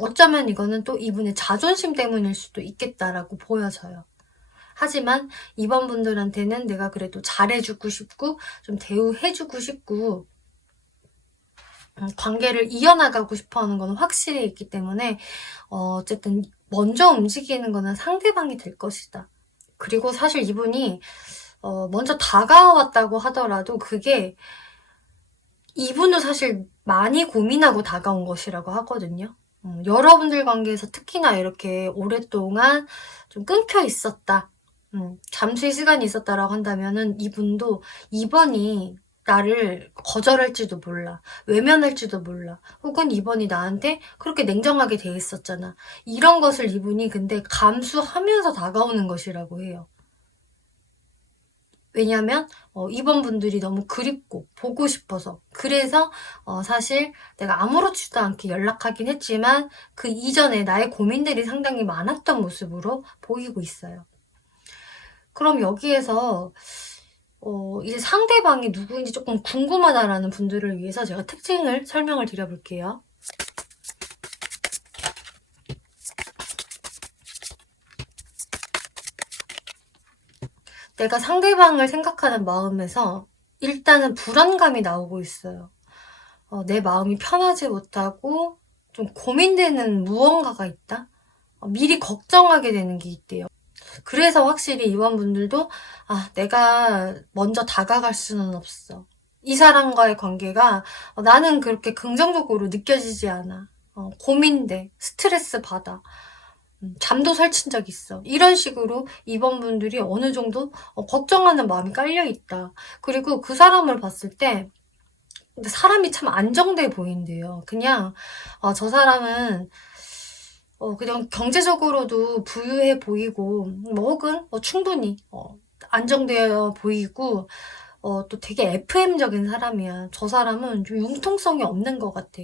어쩌면 이거는 또 이분의 자존심 때문일 수도 있겠다라고 보여져요. 하지만 이번 분들한테는 내가 그래도 잘해주고 싶고 좀 대우해주고 싶고 관계를 이어나가고 싶어하는 건 확실히 있기 때문에 어쨌든 먼저 움직이는 거는 상대방이 될 것이다. 그리고 사실 이분이 먼저 다가왔다고 하더라도 그게 이분도 사실 많이 고민하고 다가온 것이라고 하거든요. 여러분들 관계에서 특히나 이렇게 오랫동안 좀 끊겨 있었다. 잠수의 시간이 있었다라고 한다면은 이분도 이번이 나를 거절할지도 몰라. 외면할지도 몰라. 혹은 이번이 나한테 그렇게 냉정하게 돼 있었잖아. 이런 것을 이분이 근데 감수하면서 다가오는 것이라고 해요. 왜냐면 이번 분들이 너무 그립고 보고 싶어서. 그래서 사실 내가 아무렇지도 않게 연락하긴 했지만 그 이전에 나의 고민들이 상당히 많았던 모습으로 보이고 있어요. 그럼 여기에서 이제 상대방이 누구인지 조금 궁금하다라는 분들을 위해서 제가 특징을 설명을 드려볼게요. 내가 상대방을 생각하는 마음에서 일단은 불안감이 나오고 있어요. 내 마음이 편하지 못하고 좀 고민되는 무언가가 있다? 미리 걱정하게 되는 게 있대요. 그래서 확실히 이원분들도 내가 먼저 다가갈 수는 없어. 이 사람과의 관계가 나는 그렇게 긍정적으로 느껴지지 않아. 고민돼. 스트레스 받아. 잠도 설친 적 있어. 이런 식으로 이번 분들이 어느 정도 걱정하는 마음이 깔려있다. 그리고 그 사람을 봤을 때 사람이 참 안정돼 보인대요. 그냥 저 사람은 그냥 경제적으로도 부유해 보이고 뭐 혹은 충분히 안정되어 보이고 또 되게 FM적인 사람이야. 저 사람은 좀 융통성이 없는 것 같아.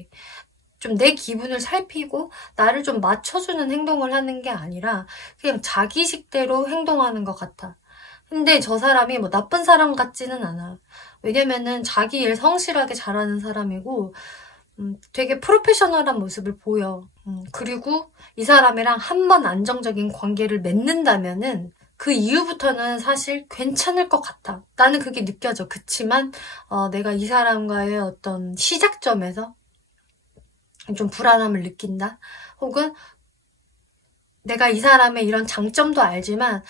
좀 내 기분을 살피고 나를 좀 맞춰주는 행동을 하는 게 아니라 그냥 자기식대로 행동하는 것 같아. 근데 저 사람이 뭐 나쁜 사람 같지는 않아. 왜냐면은 자기 일 성실하게 잘하는 사람이고 되게 프로페셔널한 모습을 보여. 그리고 이 사람이랑 한 번 안정적인 관계를 맺는다면은 그 이후부터는 사실 괜찮을 것 같아. 나는 그게 느껴져. 그치만 내가 이 사람과의 어떤 시작점에서 좀 불안함을 느낀다. 혹은 내가 이 사람의 이런 장점도 알지만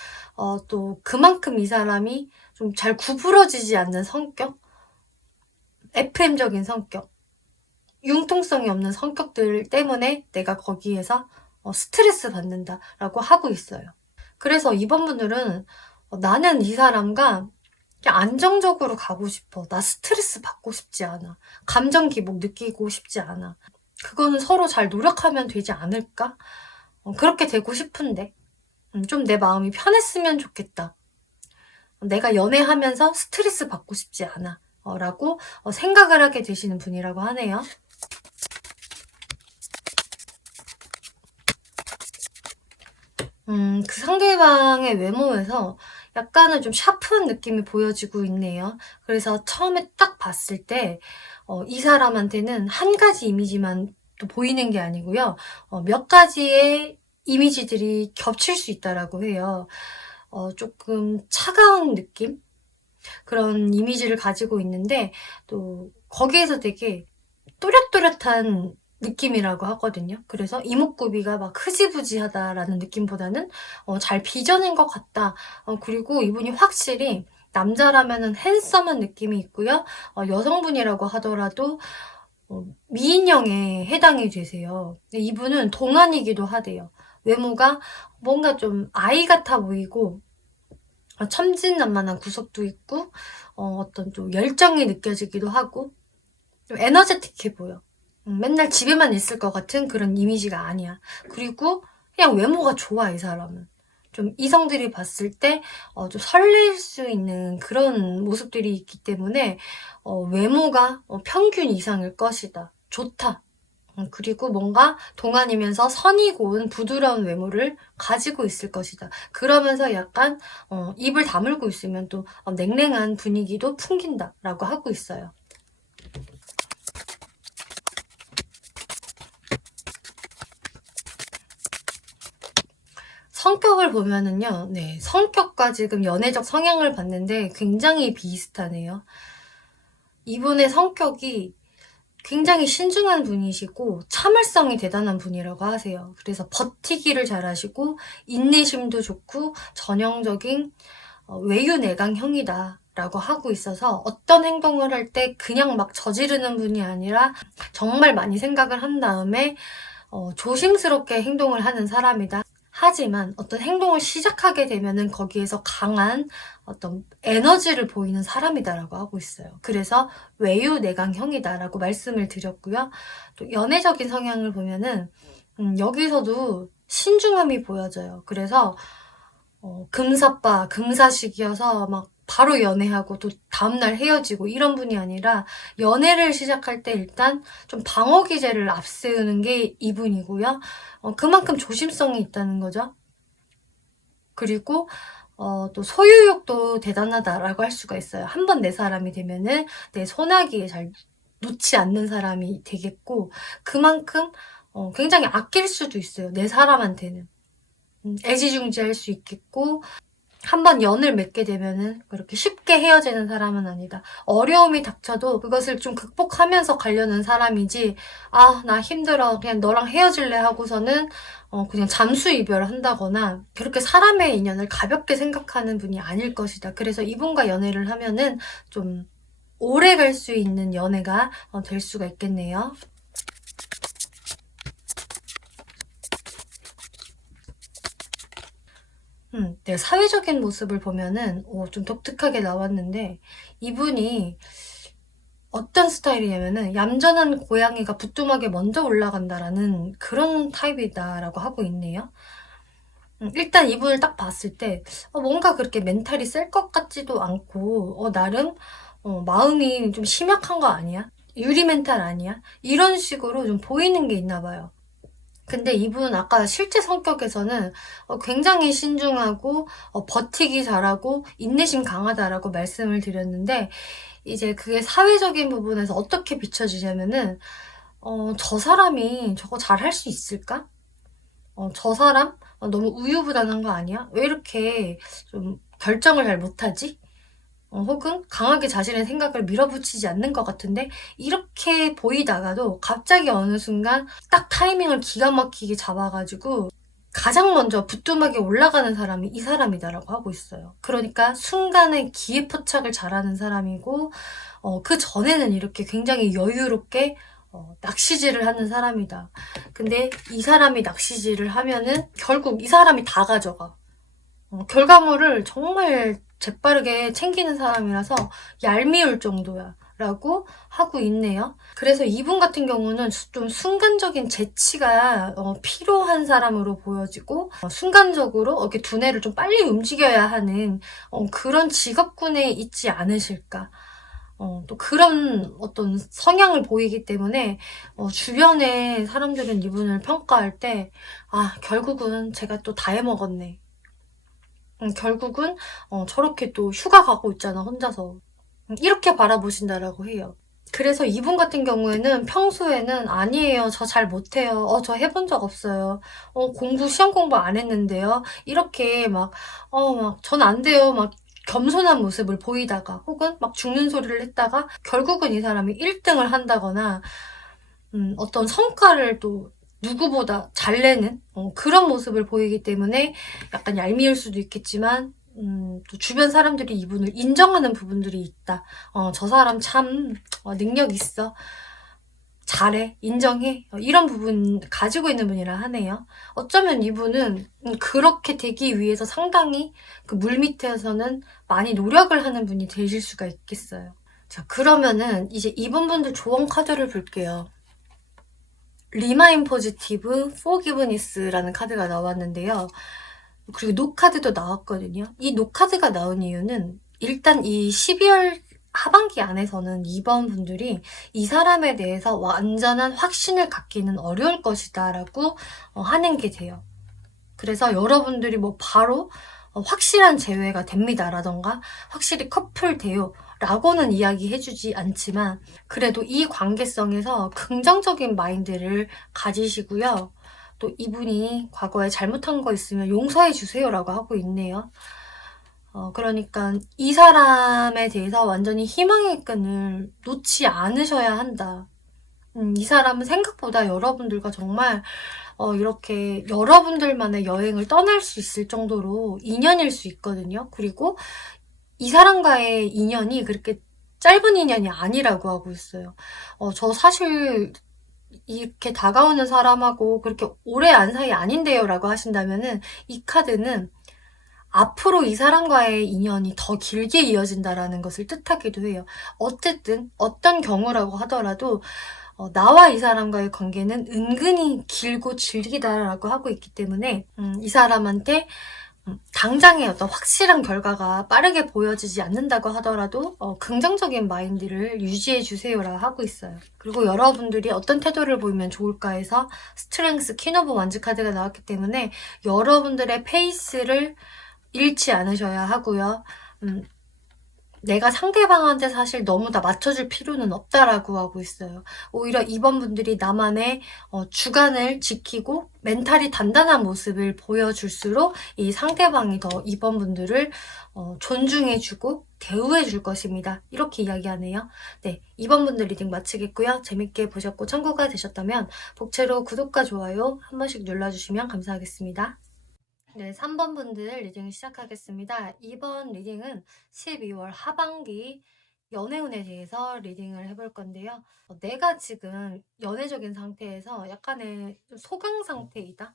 또 그만큼 이 사람이 좀 잘 구부러지지 않는 성격, FM적인 성격, 융통성이 없는 성격들 때문에 내가 거기에서 스트레스 받는다라고 하고 있어요. 그래서 이번 분들은 나는 이 사람과 그냥 안정적으로 가고 싶어. 나 스트레스 받고 싶지 않아. 감정 기복 느끼고 싶지 않아. 그거는 서로 잘 노력하면 되지 않을까? 그렇게 되고 싶은데 좀 내 마음이 편했으면 좋겠다. 내가 연애하면서 스트레스 받고 싶지 않아. 라고 생각을 하게 되시는 분이라고 하네요. 그 상대방의 외모에서 약간은 좀 샤프한 느낌이 보여지고 있네요. 그래서 처음에 딱 봤을 때, 이 사람한테는 한 가지 이미지만 또 보이는 게 아니고요. 몇 가지의 이미지들이 겹칠 수 있다라고 해요. 조금 차가운 느낌? 그런 이미지를 가지고 있는데, 또 거기에서 되게 또렷또렷한 느낌이라고 하거든요. 그래서 이목구비가 막 흐지부지하다라는 느낌보다는 잘 빚어낸 것 같다. 그리고 이분이 확실히 남자라면은 핸섬한 느낌이 있고요. 여성분이라고 하더라도 미인형에 해당이 되세요. 이분은 동안이기도 하대요. 외모가 뭔가 좀 아이 같아 보이고 천진난만한 구석도 있고 어떤 좀 열정이 느껴지기도 하고 좀 에너제틱해 보여. 맨날 집에만 있을 것 같은 그런 이미지가 아니야. 그리고 그냥 외모가 좋아, 이 사람은. 좀 이성들이 봤을 때, 좀 설렐 수 있는 그런 모습들이 있기 때문에, 외모가 평균 이상일 것이다. 좋다. 그리고 뭔가 동안이면서 선이 고운 부드러운 외모를 가지고 있을 것이다. 그러면서 약간, 입을 다물고 있으면 또 냉랭한 분위기도 풍긴다라고 하고 있어요. 성격을 보면은요, 네, 성격과 지금 연애적 성향을 봤는데 굉장히 비슷하네요. 이분의 성격이 굉장히 신중한 분이시고 참을성이 대단한 분이라고 하세요. 그래서 버티기를 잘하시고 인내심도 좋고 전형적인 외유내강형이다. 라고 하고 있어서 어떤 행동을 할 때 그냥 막 저지르는 분이 아니라 정말 많이 생각을 한 다음에 조심스럽게 행동을 하는 사람이다. 하지만 어떤 행동을 시작하게 되면은 거기에서 강한 어떤 에너지를 보이는 사람이다라고 하고 있어요. 그래서 외유내강형이다라고 말씀을 드렸고요. 또 연애적인 성향을 보면은 여기서도 신중함이 보여져요. 그래서 금사빠, 금사식이어서 막 바로 연애하고 또 다음날 헤어지고 이런 분이 아니라 연애를 시작할 때 일단 좀 방어 기제를 앞세우는 게 이분이고요. 그만큼 조심성이 있다는 거죠. 그리고 또 소유욕도 대단하다라고 할 수가 있어요. 한 번 내 사람이 되면은 내 소나기에 잘 놓지 않는 사람이 되겠고 그만큼 굉장히 아낄 수도 있어요. 내 사람한테는. 애지중지할 수 있겠고 한번 연을 맺게 되면은 그렇게 쉽게 헤어지는 사람은 아니다. 어려움이 닥쳐도 그것을 좀 극복하면서 가려는 사람이지, 아, 나 힘들어. 그냥 너랑 헤어질래 하고서는, 그냥 잠수 이별을 한다거나, 그렇게 사람의 인연을 가볍게 생각하는 분이 아닐 것이다. 그래서 이분과 연애를 하면은 좀 오래 갈 수 있는 연애가 될 수가 있겠네요. 네, 사회적인 모습을 보면은, 좀 독특하게 나왔는데, 이분이 어떤 스타일이냐면은, 얌전한 고양이가 부뚜막에 먼저 올라간다라는 그런 타입이다라고 하고 있네요. 일단 이분을 딱 봤을 때, 뭔가 그렇게 멘탈이 셀 것 같지도 않고, 나름, 마음이 좀 심약한 거 아니야? 유리 멘탈 아니야? 이런 식으로 좀 보이는 게 있나 봐요. 근데 이분 아까 실제 성격에서는 굉장히 신중하고 버티기 잘하고 인내심 강하다라고 말씀을 드렸는데 이제 그게 사회적인 부분에서 어떻게 비춰지냐면은 저 사람이 저거 잘할 수 있을까? 저 사람 너무 우유부단한 거 아니야? 왜 이렇게 좀 결정을 잘 못하지? 혹은 강하게 자신의 생각을 밀어붙이지 않는 것 같은데 이렇게 보이다가도 갑자기 어느 순간 딱 타이밍을 기가 막히게 잡아가지고 가장 먼저 부뚜막에 올라가는 사람이 이 사람이다라고 하고 있어요. 그러니까 순간에 기회포착을 잘하는 사람이고 그 전에는 이렇게 굉장히 여유롭게 낚시질을 하는 사람이다. 근데 이 사람이 낚시질을 하면은 결국 이 사람이 다 가져가. 결과물을 정말 재빠르게 챙기는 사람이라서 얄미울 정도야 라고 하고 있네요. 그래서 이분 같은 경우는 좀 순간적인 재치가 필요한 사람으로 보여지고 순간적으로 이렇게 두뇌를 좀 빨리 움직여야 하는 그런 직업군에 있지 않으실까. 또 그런 어떤 성향을 보이기 때문에 주변의 사람들은 이분을 평가할 때 결국은 제가 또 다 해먹었네. 결국은 저렇게 또 휴가 가고 있잖아 혼자서. 이렇게 바라보신다라고 해요. 그래서 이분 같은 경우에는 평소에는 아니에요. 저 잘 못해요. 저 해본 적 없어요. 시험 공부 안 했는데요. 이렇게 전 안 돼요. 막 겸손한 모습을 보이다가 혹은 막 죽는 소리를 했다가 결국은 이 사람이 1등을 한다거나 어떤 성과를 또 누구보다 잘 내는 그런 모습을 보이기 때문에 약간 얄미울 수도 있겠지만 또 주변 사람들이 이분을 인정하는 부분들이 있다. 저 사람 참 능력 있어. 잘해. 인정해. 이런 부분 가지고 있는 분이라 하네요. 어쩌면 이분은 그렇게 되기 위해서 상당히 그 물밑에서는 많이 노력을 하는 분이 되실 수가 있겠어요. 자, 그러면은 이제 이분 분들 조언 카드를 볼게요. 리마인 포지티브 포기브니스라는 카드가 나왔는데요. 그리고 노 카드도 나왔거든요. 이 노 카드가 나온 이유는 일단 이 12월 하반기 안에서는 이번 분들이 이 사람에 대해서 완전한 확신을 갖기는 어려울 것이다 라고 하는 게 돼요. 그래서 여러분들이 바로 확실한 재회가 됩니다 라던가 확실히 커플 돼요 라고는 이야기해주지 않지만 그래도 이 관계성에서 긍정적인 마인드를 가지시고요. 또 이분이 과거에 잘못한 거 있으면 용서해 주세요 라고 하고 있네요. 그러니까 이 사람에 대해서 완전히 희망의 끈을 놓지 않으셔야 한다. 이 사람은 생각보다 여러분들과 정말 이렇게 여러분들만의 여행을 떠날 수 있을 정도로 인연일 수 있거든요. 그리고 이 사람과의 인연이 그렇게 짧은 인연이 아니라고 하고 있어요. 저 사실 이렇게 다가오는 사람하고 그렇게 오래 안 사이 아닌데요 라고 하신다면은 이 카드는 앞으로 이 사람과의 인연이 더 길게 이어진다라는 것을 뜻하기도 해요. 어쨌든 어떤 경우라고 하더라도 나와 이 사람과의 관계는 은근히 길고 질기다라고 하고 있기 때문에 이 사람한테 당장의 어떤 확실한 결과가 빠르게 보여지지 않는다고 하더라도 긍정적인 마인드를 유지해 주세요라고 하고 있어요. 그리고 여러분들이 어떤 태도를 보이면 좋을까 해서 스트렝스 퀸 오브 원즈 카드가 나왔기 때문에 여러분들의 페이스를 잃지 않으셔야 하고요. 내가 상대방한테 사실 너무 다 맞춰줄 필요는 없다라고 하고 있어요. 오히려 이번 분들이 나만의 주관을 지키고 멘탈이 단단한 모습을 보여줄수록 이 상대방이 더 이번 분들을 존중해주고 대우해줄 것입니다. 이렇게 이야기하네요. 네, 이번 분들 리딩 마치겠고요. 재밌게 보셨고 참고가 되셨다면 복채로 구독과 좋아요 한 번씩 눌러주시면 감사하겠습니다. 네, 3번 분들 리딩 시작하겠습니다. 이번 리딩은 12월 하반기 연애운에 대해서 리딩을 해볼 건데요. 내가 지금 연애적인 상태에서 약간의 소강 상태이다.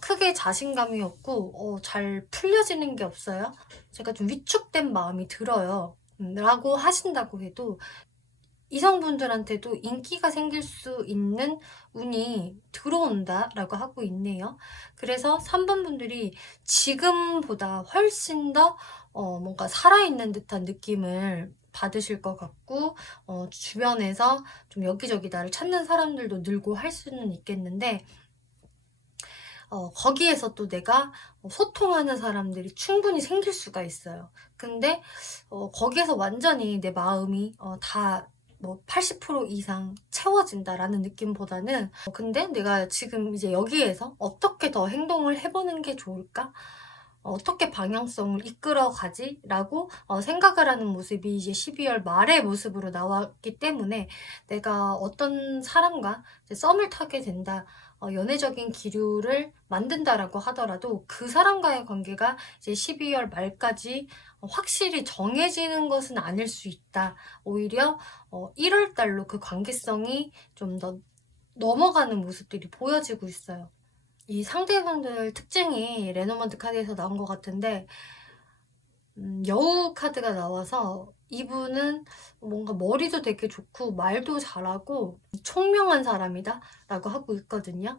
크게 자신감이 없고 잘 풀려지는 게 없어요. 제가 좀 위축된 마음이 들어요. 라고 하신다고 해도 이성분들한테도 인기가 생길 수 있는 운이 들어온다라고 하고 있네요. 그래서 3번 분들이 지금보다 훨씬 더 뭔가 살아있는 듯한 느낌을 받으실 것 같고 주변에서 좀 여기저기 나를 찾는 사람들도 늘고 할 수는 있겠는데 거기에서 또 내가 소통하는 사람들이 충분히 생길 수가 있어요. 근데 거기에서 완전히 내 마음이 다 80% 이상 채워진다라는 느낌보다는 근데 내가 지금 이제 여기에서 어떻게 더 행동을 해보는 게 좋을까? 어떻게 방향성을 이끌어 가지?'라고 생각을 하는 모습이 이제 12월 말의 모습으로 나왔기 때문에, 내가 어떤 사람과 이제 썸을 타게 된다, 연애적인 기류를 만든다라고 하더라도 그 사람과의 관계가 이제 12월 말까지 확실히 정해지는 것은 아닐 수 있다. 오히려 1월 달로 그 관계성이 좀 더 넘어가는 모습들이 보여지고 있어요. 이 상대분들 특징이 레노먼트 카드에서 나온 것 같은데, 여우 카드가 나와서 이분은 뭔가 머리도 되게 좋고 말도 잘하고 총명한 사람이다 라고 하고 있거든요.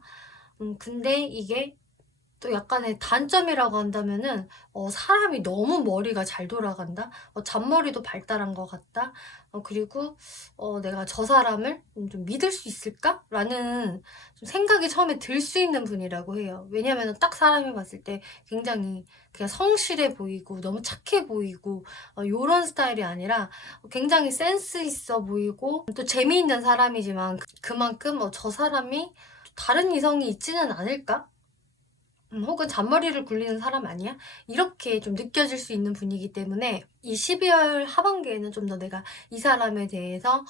근데 이게 또 약간의 단점이라고 한다면은, 사람이 너무 머리가 잘 돌아간다? 잔머리도 발달한 것 같다? 그리고 '내가 저 사람을 좀 믿을 수 있을까?'라는 좀 생각이 처음에 들 수 있는 분이라고 해요. 왜냐하면은 딱 사람이 봤을 때 굉장히 그냥 성실해 보이고 너무 착해 보이고 요런 스타일이 아니라 굉장히 센스 있어 보이고 또 재미있는 사람이지만, 그만큼 '저 사람이 다른 이성이 있지는 않을까?' 혹은 '잔머리를 굴리는 사람 아니야?' 이렇게 좀 느껴질 수 있는 분이기 때문에, 이 12월 하반기에는 좀 더 내가 이 사람에 대해서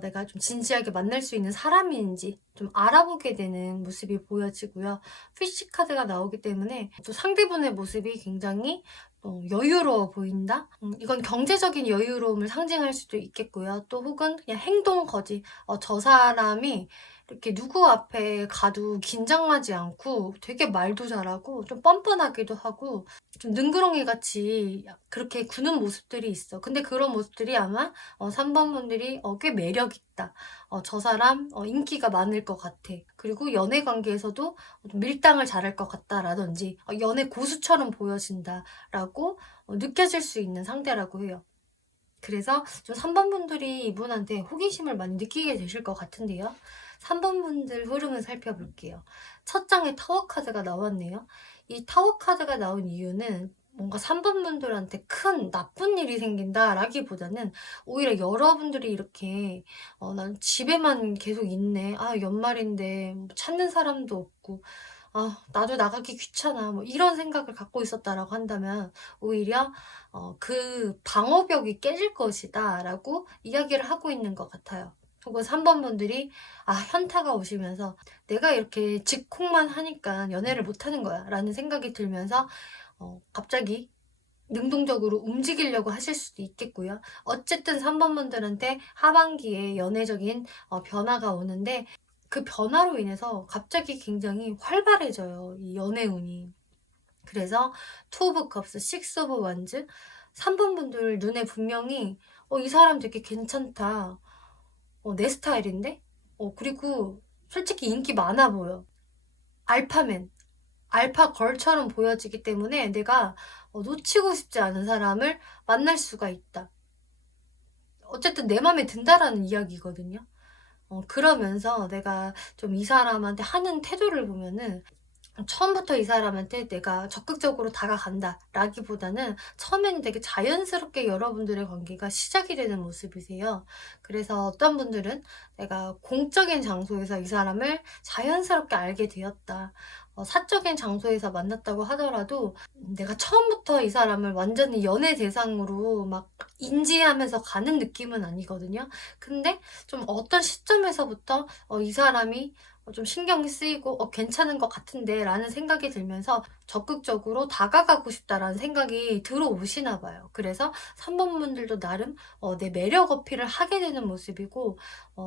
내가 좀 진지하게 만날 수 있는 사람인지 좀 알아보게 되는 모습이 보여지고요. 피쉬 카드가 나오기 때문에 또 상대분의 모습이 굉장히 여유로워 보인다? 이건 경제적인 여유로움을 상징할 수도 있겠고요. 또 혹은 그냥 행동 거지. 저 사람이 이렇게 누구 앞에 가도 긴장하지 않고 되게 말도 잘하고 좀 뻔뻔하기도 하고 좀 능구렁이 같이 그렇게 구는 모습들이 있어. 근데 그런 모습들이 아마 3번 분들이 '꽤 매력 있다. 저 사람 인기가 많을 것 같아. 그리고 연애 관계에서도 좀 밀당을 잘할 것 같다.'라든지 '연애 고수처럼 보여진다.'라고 느껴질 수 있는 상대라고 해요. 그래서 좀 3번 분들이 이분한테 호기심을 많이 느끼게 되실 것 같은데요. 3번 분들 흐름을 살펴볼게요. 첫 장에 타워 카드가 나왔네요. 이 타워 카드가 나온 이유는 뭔가 3번 분들한테 큰 나쁜 일이 생긴다라기보다는, 오히려 여러분들이 이렇게 '난 집에만 계속 있네. 아 연말인데 뭐 찾는 사람도 없고 나도 나가기 귀찮아.' 뭐 이런 생각을 갖고 있었다라고 한다면, 오히려 "그 방어벽이 깨질 것이다."라고 이야기를 하고 있는 것 같아요. 혹은 3번 분들이 현타가 오시면서 '내가 이렇게 직콕만 하니까 연애를 못 하는 거야.'라는 생각이 들면서 갑자기 능동적으로 움직이려고 하실 수도 있겠고요. 어쨌든 3번 분들한테 하반기에 연애적인 변화가 오는데, 그 변화로 인해서 갑자기 굉장히 활발해져요, 이 연애운이. 그래서 투 오브 컵스, 식스 오브 원즈, 3번 분들 눈에 분명히 '이 사람 되게 괜찮다. 내 스타일인데?' 그리고 솔직히 인기 많아 보여. 알파맨, 알파 걸처럼 보여지기 때문에 내가 놓치고 싶지 않은 사람을 만날 수가 있다. 어쨌든 내 맘에 든다라는 이야기거든요. 그러면서 내가 좀 이 사람한테 하는 태도를 보면은, 처음부터 이 사람한테 내가 적극적으로 다가간다라기보다는 처음에는 되게 자연스럽게 여러분들의 관계가 시작이 되는 모습이세요. 그래서 어떤 분들은 '내가 공적인 장소에서 이 사람을 자연스럽게 알게 되었다.' 사적인 장소에서 만났다고 하더라도 내가 처음부터 이 사람을 완전히 연애 대상으로 막 인지하면서 가는 느낌은 아니거든요. 근데 좀 어떤 시점에서부터 이 사람이 좀 신경이 쓰이고 '괜찮은 것 같은데.'라는 생각이 들면서 적극적으로 '다가가고 싶다.'라는 생각이 들어오시나 봐요. 그래서 3번 분들도 나름 내 매력 어필을 하게 되는 모습이고,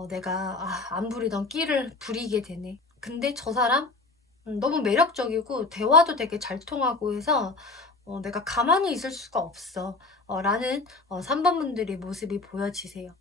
내가 '안 부리던 끼를 부리게 되네. 근데 저 사람 너무 매력적이고 대화도 되게 잘 통하고 해서 내가 가만히 있을 수가 없어.' 라는 3번 분들의 모습이 보여지세요.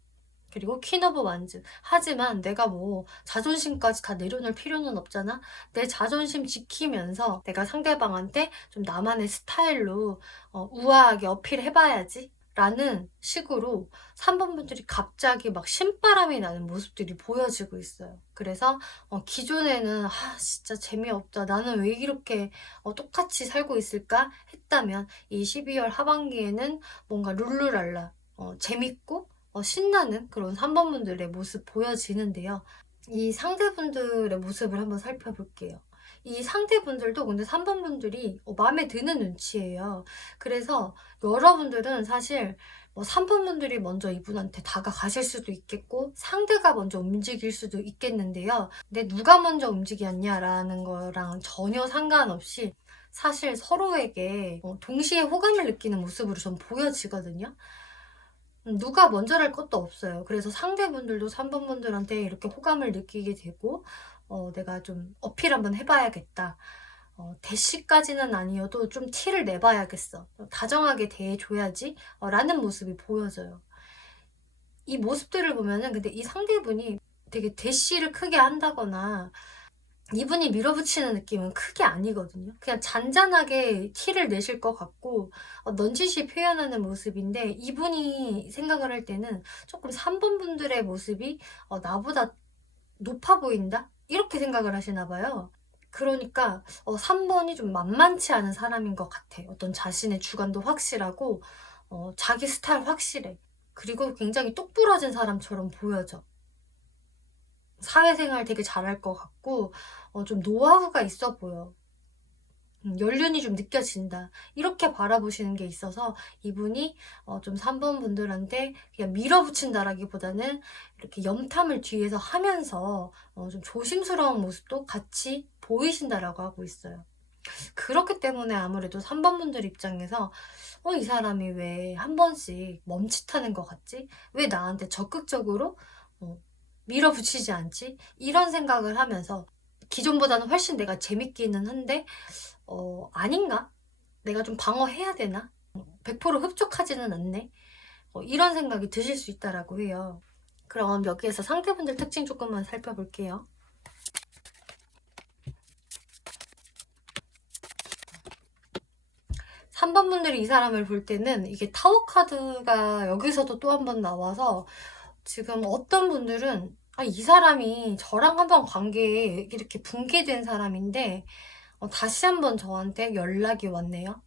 그리고 퀸 오브 완즈. 하지만 내가 뭐 자존심까지 다 내려놓을 필요는 없잖아. 내 자존심 지키면서 내가 상대방한테 좀 나만의 스타일로 우아하게 어필해 봐야지. 라는 식으로 3번 분들이 갑자기 막 신바람이 나는 모습들이 보여지고 있어요. 그래서 기존에는 '아 진짜 재미없다. 나는 왜 이렇게 똑같이 살고 있을까?' 했다면, 이 12월 하반기에는 뭔가 룰루랄라 재밌고 신나는 그런 3번 분들의 모습 보여지는데요. 이 상대분들의 모습을 한번 살펴볼게요. 이 상대분들도 근데 3번 분들이 마음에 드는 눈치예요. 그래서 여러분들은 사실 3번 분들이 먼저 이분한테 다가가실 수도 있겠고 상대가 먼저 움직일 수도 있겠는데요. 근데 누가 먼저 움직였냐라는 거랑 전혀 상관없이 사실 서로에게 동시에 호감을 느끼는 모습으로 전 보여지거든요. 누가 먼저랄 것도 없어요. 그래서 상대분들도 3번 분들한테 이렇게 호감을 느끼게 되고 내가 좀 어필 한번 해 봐야겠다. 대시까지는 아니어도 좀 티를 내 봐야겠어. 다정하게 대해 줘야지 라는 모습이 보여져요. 이 모습들을 보면은 근데 이 상대분이 되게 대시를 크게 한다거나 이분이 밀어붙이는 느낌은 크게 아니거든요. 그냥 잔잔하게 티를 내실 것 같고 넌지시 표현하는 모습인데 이분이 생각을 할 때는 조금 3번 분들의 모습이 '나보다 높아 보인다.' 이렇게 생각을 하시나 봐요. 그러니까 3번이 좀 만만치 않은 사람인 것 같아. 어떤 자신의 주관도 확실하고 자기 스타일 확실해. 그리고 굉장히 똑부러진 사람처럼 보여져. 사회생활 되게 잘할 것 같고 좀 노하우가 있어 보여. 연륜이 좀 느껴진다. 이렇게 바라보시는 게 있어서 이분이 좀 3번 분들한테 그냥 밀어붙인다라기보다는 이렇게 염탐을 뒤에서 하면서 좀 조심스러운 모습도 같이 보이신다라고 하고 있어요. 그렇기 때문에 아무래도 3번 분들 입장에서 이 사람이 왜 한 번씩 멈칫하는 것 같지? 왜 나한테 적극적으로 어 밀어붙이지 않지?' 이런 생각을 하면서 기존보다는 훨씬 내가 재밌기는 한데 '아닌가? 내가 좀 방어해야 되나? 100% 흡족하지는 않네.' 이런 생각이 드실 수 있다라고 해요. 그럼 여기에서 상대분들 특징 조금만 살펴볼게요. 3번 분들이 이 사람을 볼 때는 이게 타워 카드가 여기서도 또 한 번 나와서 지금 어떤 분들은 '아 이 사람이 저랑 한번 관계에 이렇게 붕괴된 사람인데 다시 한번 저한테 연락이 왔네요.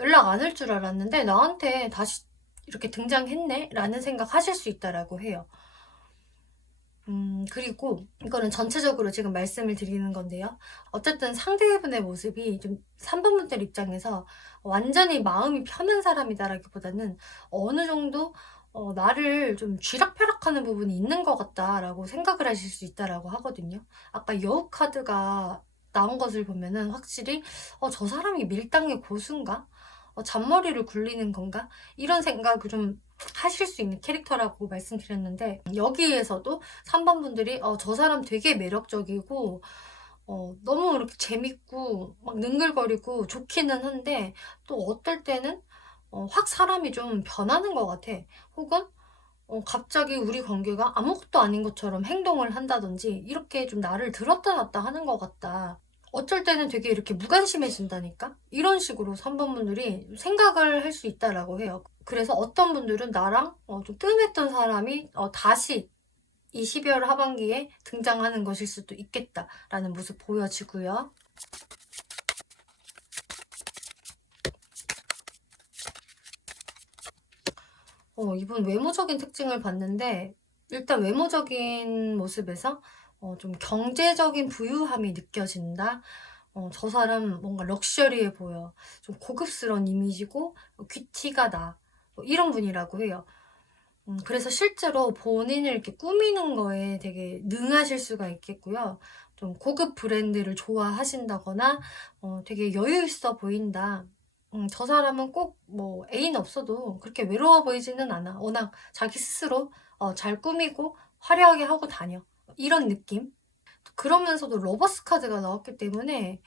연락 안 올 줄 알았는데 나한테 다시 이렇게 등장했네.'라는 생각하실 수 있다라고 해요. 그리고 이거는 전체적으로 지금 말씀을 드리는 건데요. 어쨌든 상대분의 모습이 좀 3번 분들 입장에서 완전히 마음이 편한 사람이다라기보다는 어느 정도 '나를 좀 쥐락펴락하는 부분이 있는 것 같다.'라고 생각을 하실 수 있다라고 하거든요. 아까 여우 카드가 나온 것을 보면은 확실히 '저 사람이 밀당의 고수인가? 잔머리를 굴리는 건가?' 이런 생각을 좀 하실 수 있는 캐릭터라고 말씀드렸는데 여기에서도 3번 분들이 저 사람 되게 매력적이고 너무 이렇게 재밌고 막 능글거리고 좋기는 한데 또 어떨 때는 확 사람이 좀 변하는 것 같아. 혹은 갑자기 우리 관계가 아무것도 아닌 것처럼 행동을 한다든지 이렇게 좀 나를 들었다 놨다 하는 것 같다. 어쩔 때는 되게 이렇게 무관심해진다니까? 이런 식으로 3번 분들이 생각을 할 수 있다라고 해요. 그래서 어떤 분들은 나랑 좀 뜸했던 사람이 다시 이 12월 하반기에 등장하는 것일 수도 있겠다라는 모습 보여지고요. 이분 외모적인 특징을 봤는데 일단 외모적인 모습에서 좀 경제적인 부유함이 느껴진다. 저 사람 뭔가 럭셔리해 보여. 좀 고급스러운 이미지고 귀티가 나. 이런 분이라고 해요. 그래서 실제로 본인을 이렇게 꾸미는 거에 되게 능하실 수가 있겠고요. 좀 고급 브랜드를 좋아하신다거나 되게 여유 있어 보인다. 저 사람은 꼭 뭐 애인 없어도 그렇게 외로워 보이지는 않아. 워낙 자기 스스로 잘 꾸미고 화려하게 하고 다녀. 이런 느낌? 그러면서도 러버스 카드가 나왔기 때문에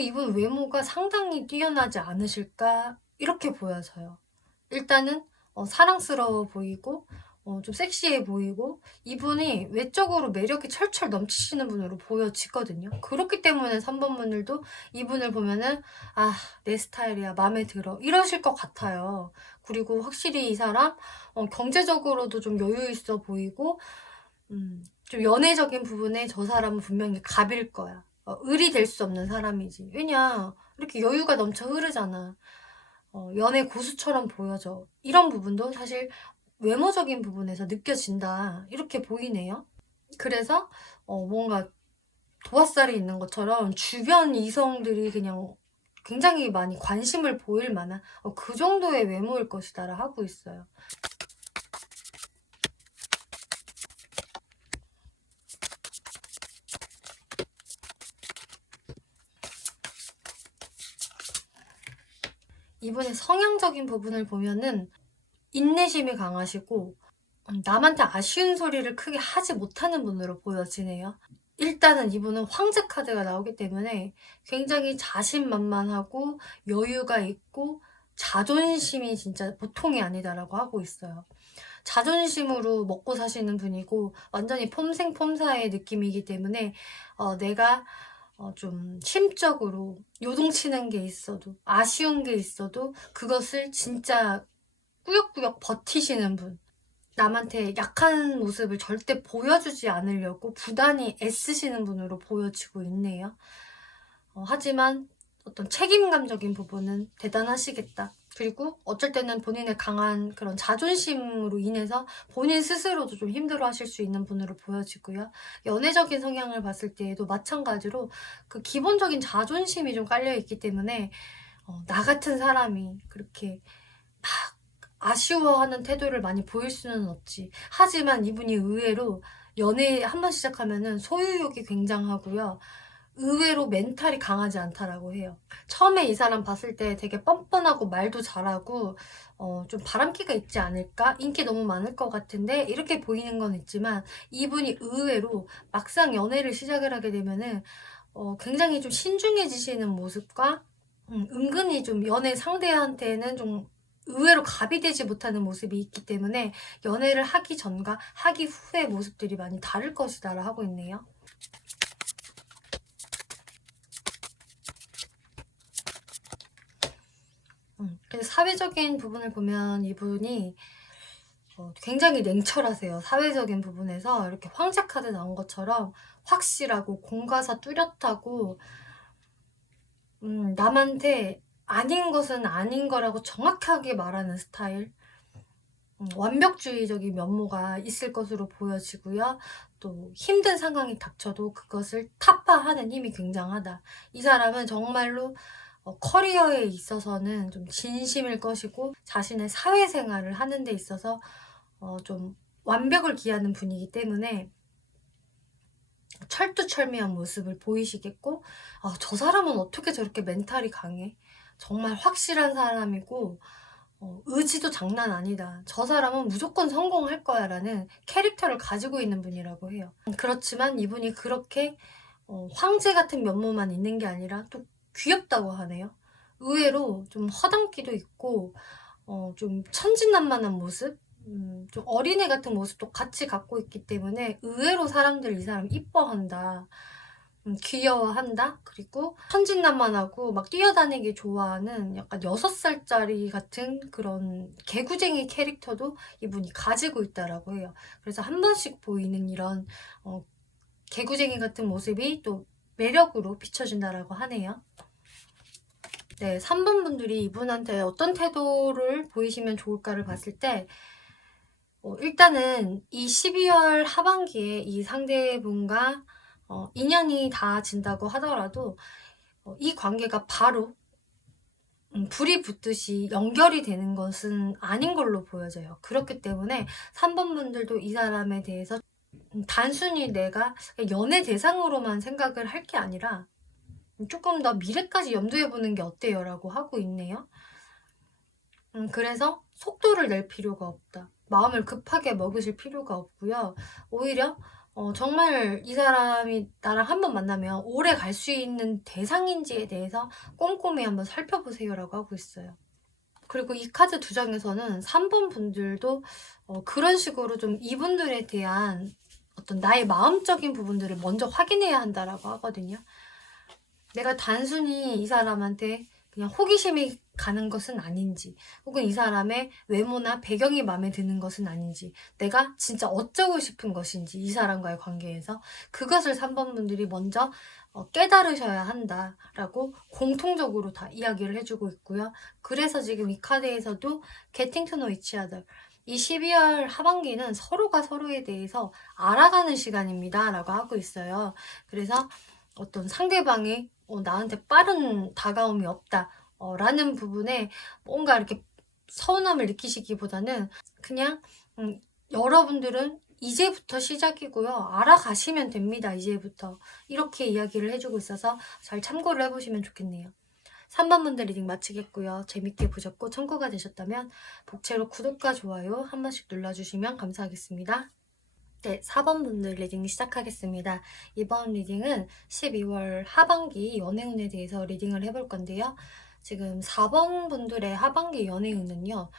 '이분 외모가 상당히 뛰어나지 않으실까?' 이렇게 보여져요. 일단은 사랑스러워 보이고 좀 섹시해 보이고 이분이 외적으로 매력이 철철 넘치시는 분으로 보여지거든요. 그렇기 때문에 3번 분들도 이분을 보면은 '아 내 스타일이야. 마음에 들어.' 이러실 것 같아요. 그리고 확실히 이 사람 경제적으로도 좀 여유 있어 보이고 좀 연애적인 부분에 저 사람은 분명히 갑일 거야. 을이 될 수 없는 사람이지. 왜냐 이렇게 여유가 넘쳐 흐르잖아. 연애 고수처럼 보여져. 이런 부분도 사실 외모적인 부분에서 느껴진다. 이렇게 보이네요. 그래서 뭔가 도화살이 있는 것처럼 주변 이성들이 그냥 굉장히 많이 관심을 보일 만한 그 정도의 외모일 것이다라 하고 있어요. 이분의 성향적인 부분을 보면은 인내심이 강하시고 남한테 아쉬운 소리를 크게 하지 못하는 분으로 보여지네요. 일단은 이분은 황제 카드가 나오기 때문에 굉장히 자신만만하고 여유가 있고 자존심이 진짜 보통이 아니다라고 하고 있어요. 자존심으로 먹고 사시는 분이고 완전히 폼생폼사의 느낌이기 때문에 내가 좀 심적으로 요동치는 게 있어도 아쉬운 게 있어도 그것을 진짜 꾸역꾸역 버티시는 분. 남한테 약한 모습을 절대 보여주지 않으려고 부단히 애쓰시는 분으로 보여지고 있네요. 하지만 어떤 책임감적인 부분은 대단하시겠다. 그리고 어쩔 때는 본인의 강한 그런 자존심으로 인해서 본인 스스로도 좀 힘들어 하실 수 있는 분으로 보여지고요. 연애적인 성향을 봤을 때에도 마찬가지로 그 기본적인 자존심이 좀 깔려있기 때문에 나 같은 사람이 그렇게 막 아쉬워하는 태도를 많이 보일 수는 없지. 하지만 이분이 의외로 연애 한번 시작하면은 소유욕이 굉장하고요. 의외로 멘탈이 강하지 않다라고 해요. 처음에 이 사람 봤을 때 되게 뻔뻔하고 말도 잘하고 좀 바람기가 있지 않을까? 인기 너무 많을 것 같은데 이렇게 보이는 건 있지만 이분이 의외로 막상 연애를 시작을 하게 되면은 굉장히 좀 신중해지시는 모습과 은근히 좀 연애 상대한테는 좀 의외로 갑이 되지 못하는 모습이 있기 때문에 연애를 하기 전과 하기 후의 모습들이 많이 다를 것이다라 하고 있네요. 근데 사회적인 부분을 보면 이분이 굉장히 냉철하세요. 사회적인 부분에서 이렇게 황제 카드 나온 것처럼 확실하고 공과사 뚜렷하고 남한테 아닌 것은 아닌 거라고 정확하게 말하는 스타일. 완벽주의적인 면모가 있을 것으로 보여지고요. 또 힘든 상황이 닥쳐도 그것을 타파하는 힘이 굉장하다. 이 사람은 정말로 커리어에 있어서는 좀 진심일 것이고 자신의 사회생활을 하는 데 있어서 좀 완벽을 기하는 분이기 때문에 철두철미한 모습을 보이시겠고 저 사람은 어떻게 저렇게 멘탈이 강해? 정말 확실한 사람이고 의지도 장난 아니다. 저 사람은 무조건 성공할 거야 라는 캐릭터를 가지고 있는 분이라고 해요. 그렇지만 이분이 그렇게 황제 같은 면모만 있는 게 아니라 또 귀엽다고 하네요. 의외로 좀 허당기도 있고 좀 천진난만한 모습? 좀 어린애 같은 모습도 같이 갖고 있기 때문에 의외로 사람들 이 사람 이뻐한다. 귀여워한다. 그리고 천진난만하고 막 뛰어다니기 좋아하는 약간 6살짜리 같은 그런 개구쟁이 캐릭터도 이분이 가지고 있다라고 해요. 그래서 한 번씩 보이는 이런 개구쟁이 같은 모습이 또 매력으로 비춰진다라고 하네요. 네, 3번 분들이 이분한테 어떤 태도를 보이시면 좋을까를 봤을 때 일단은 이 12월 하반기에 이 상대분과 인연이 닿아진다고 하더라도 이 관계가 바로 불이 붙듯이 연결이 되는 것은 아닌 걸로 보여져요. 그렇기 때문에 3번 분들도 이 사람에 대해서 단순히 내가 연애 대상으로만 생각을 할 게 아니라 조금 더 미래까지 염두해 보는 게 어때요? 라고 하고 있네요. 그래서 속도를 낼 필요가 없다. 마음을 급하게 먹으실 필요가 없고요. 오히려 정말 이 사람이 나랑 한번 만나면 오래 갈 수 있는 대상인지에 대해서 꼼꼼히 한번 살펴보세요 라고 하고 있어요. 그리고 이 카드 2장에서는 3번 분들도 그런 식으로 좀 이분들에 대한 어떤 나의 마음적인 부분들을 먼저 확인해야 한다라고 하거든요. 내가 단순히 이 사람한테 그냥 호기심이 가는 것은 아닌지, 혹은 이 사람의 외모나 배경이 마음에 드는 것은 아닌지, 내가 진짜 어쩌고 싶은 것인지 이 사람과의 관계에서 그것을 3번 분들이 먼저 깨달으셔야 한다라고 공통적으로 다 이야기를 해주고 있고요. 그래서 지금 이 카드에서도 Getting to know each other, 이 12월 하반기는 서로가 서로에 대해서 알아가는 시간입니다 라고 하고 있어요. 그래서 어떤 상대방이 나한테 빠른 다가옴이 없다 라는 부분에 뭔가 이렇게 서운함을 느끼시기보다는 그냥 여러분들은 이제부터 시작이고요. 알아가시면 됩니다. 이제부터. 이렇게 이야기를 해주고 있어서 잘 참고를 해보시면 좋겠네요. 3번 분들 리딩 마치겠고요. 재밌게 보셨고 참고가 되셨다면 복채로 구독과 좋아요 한 번씩 눌러주시면 감사하겠습니다. 네, 4번 분들 리딩 시작하겠습니다. 이번 리딩은 12월 하반기 연애운에 대해서 리딩을 해볼 건데요. 지금 4번 분들의 하반기 연애운은요.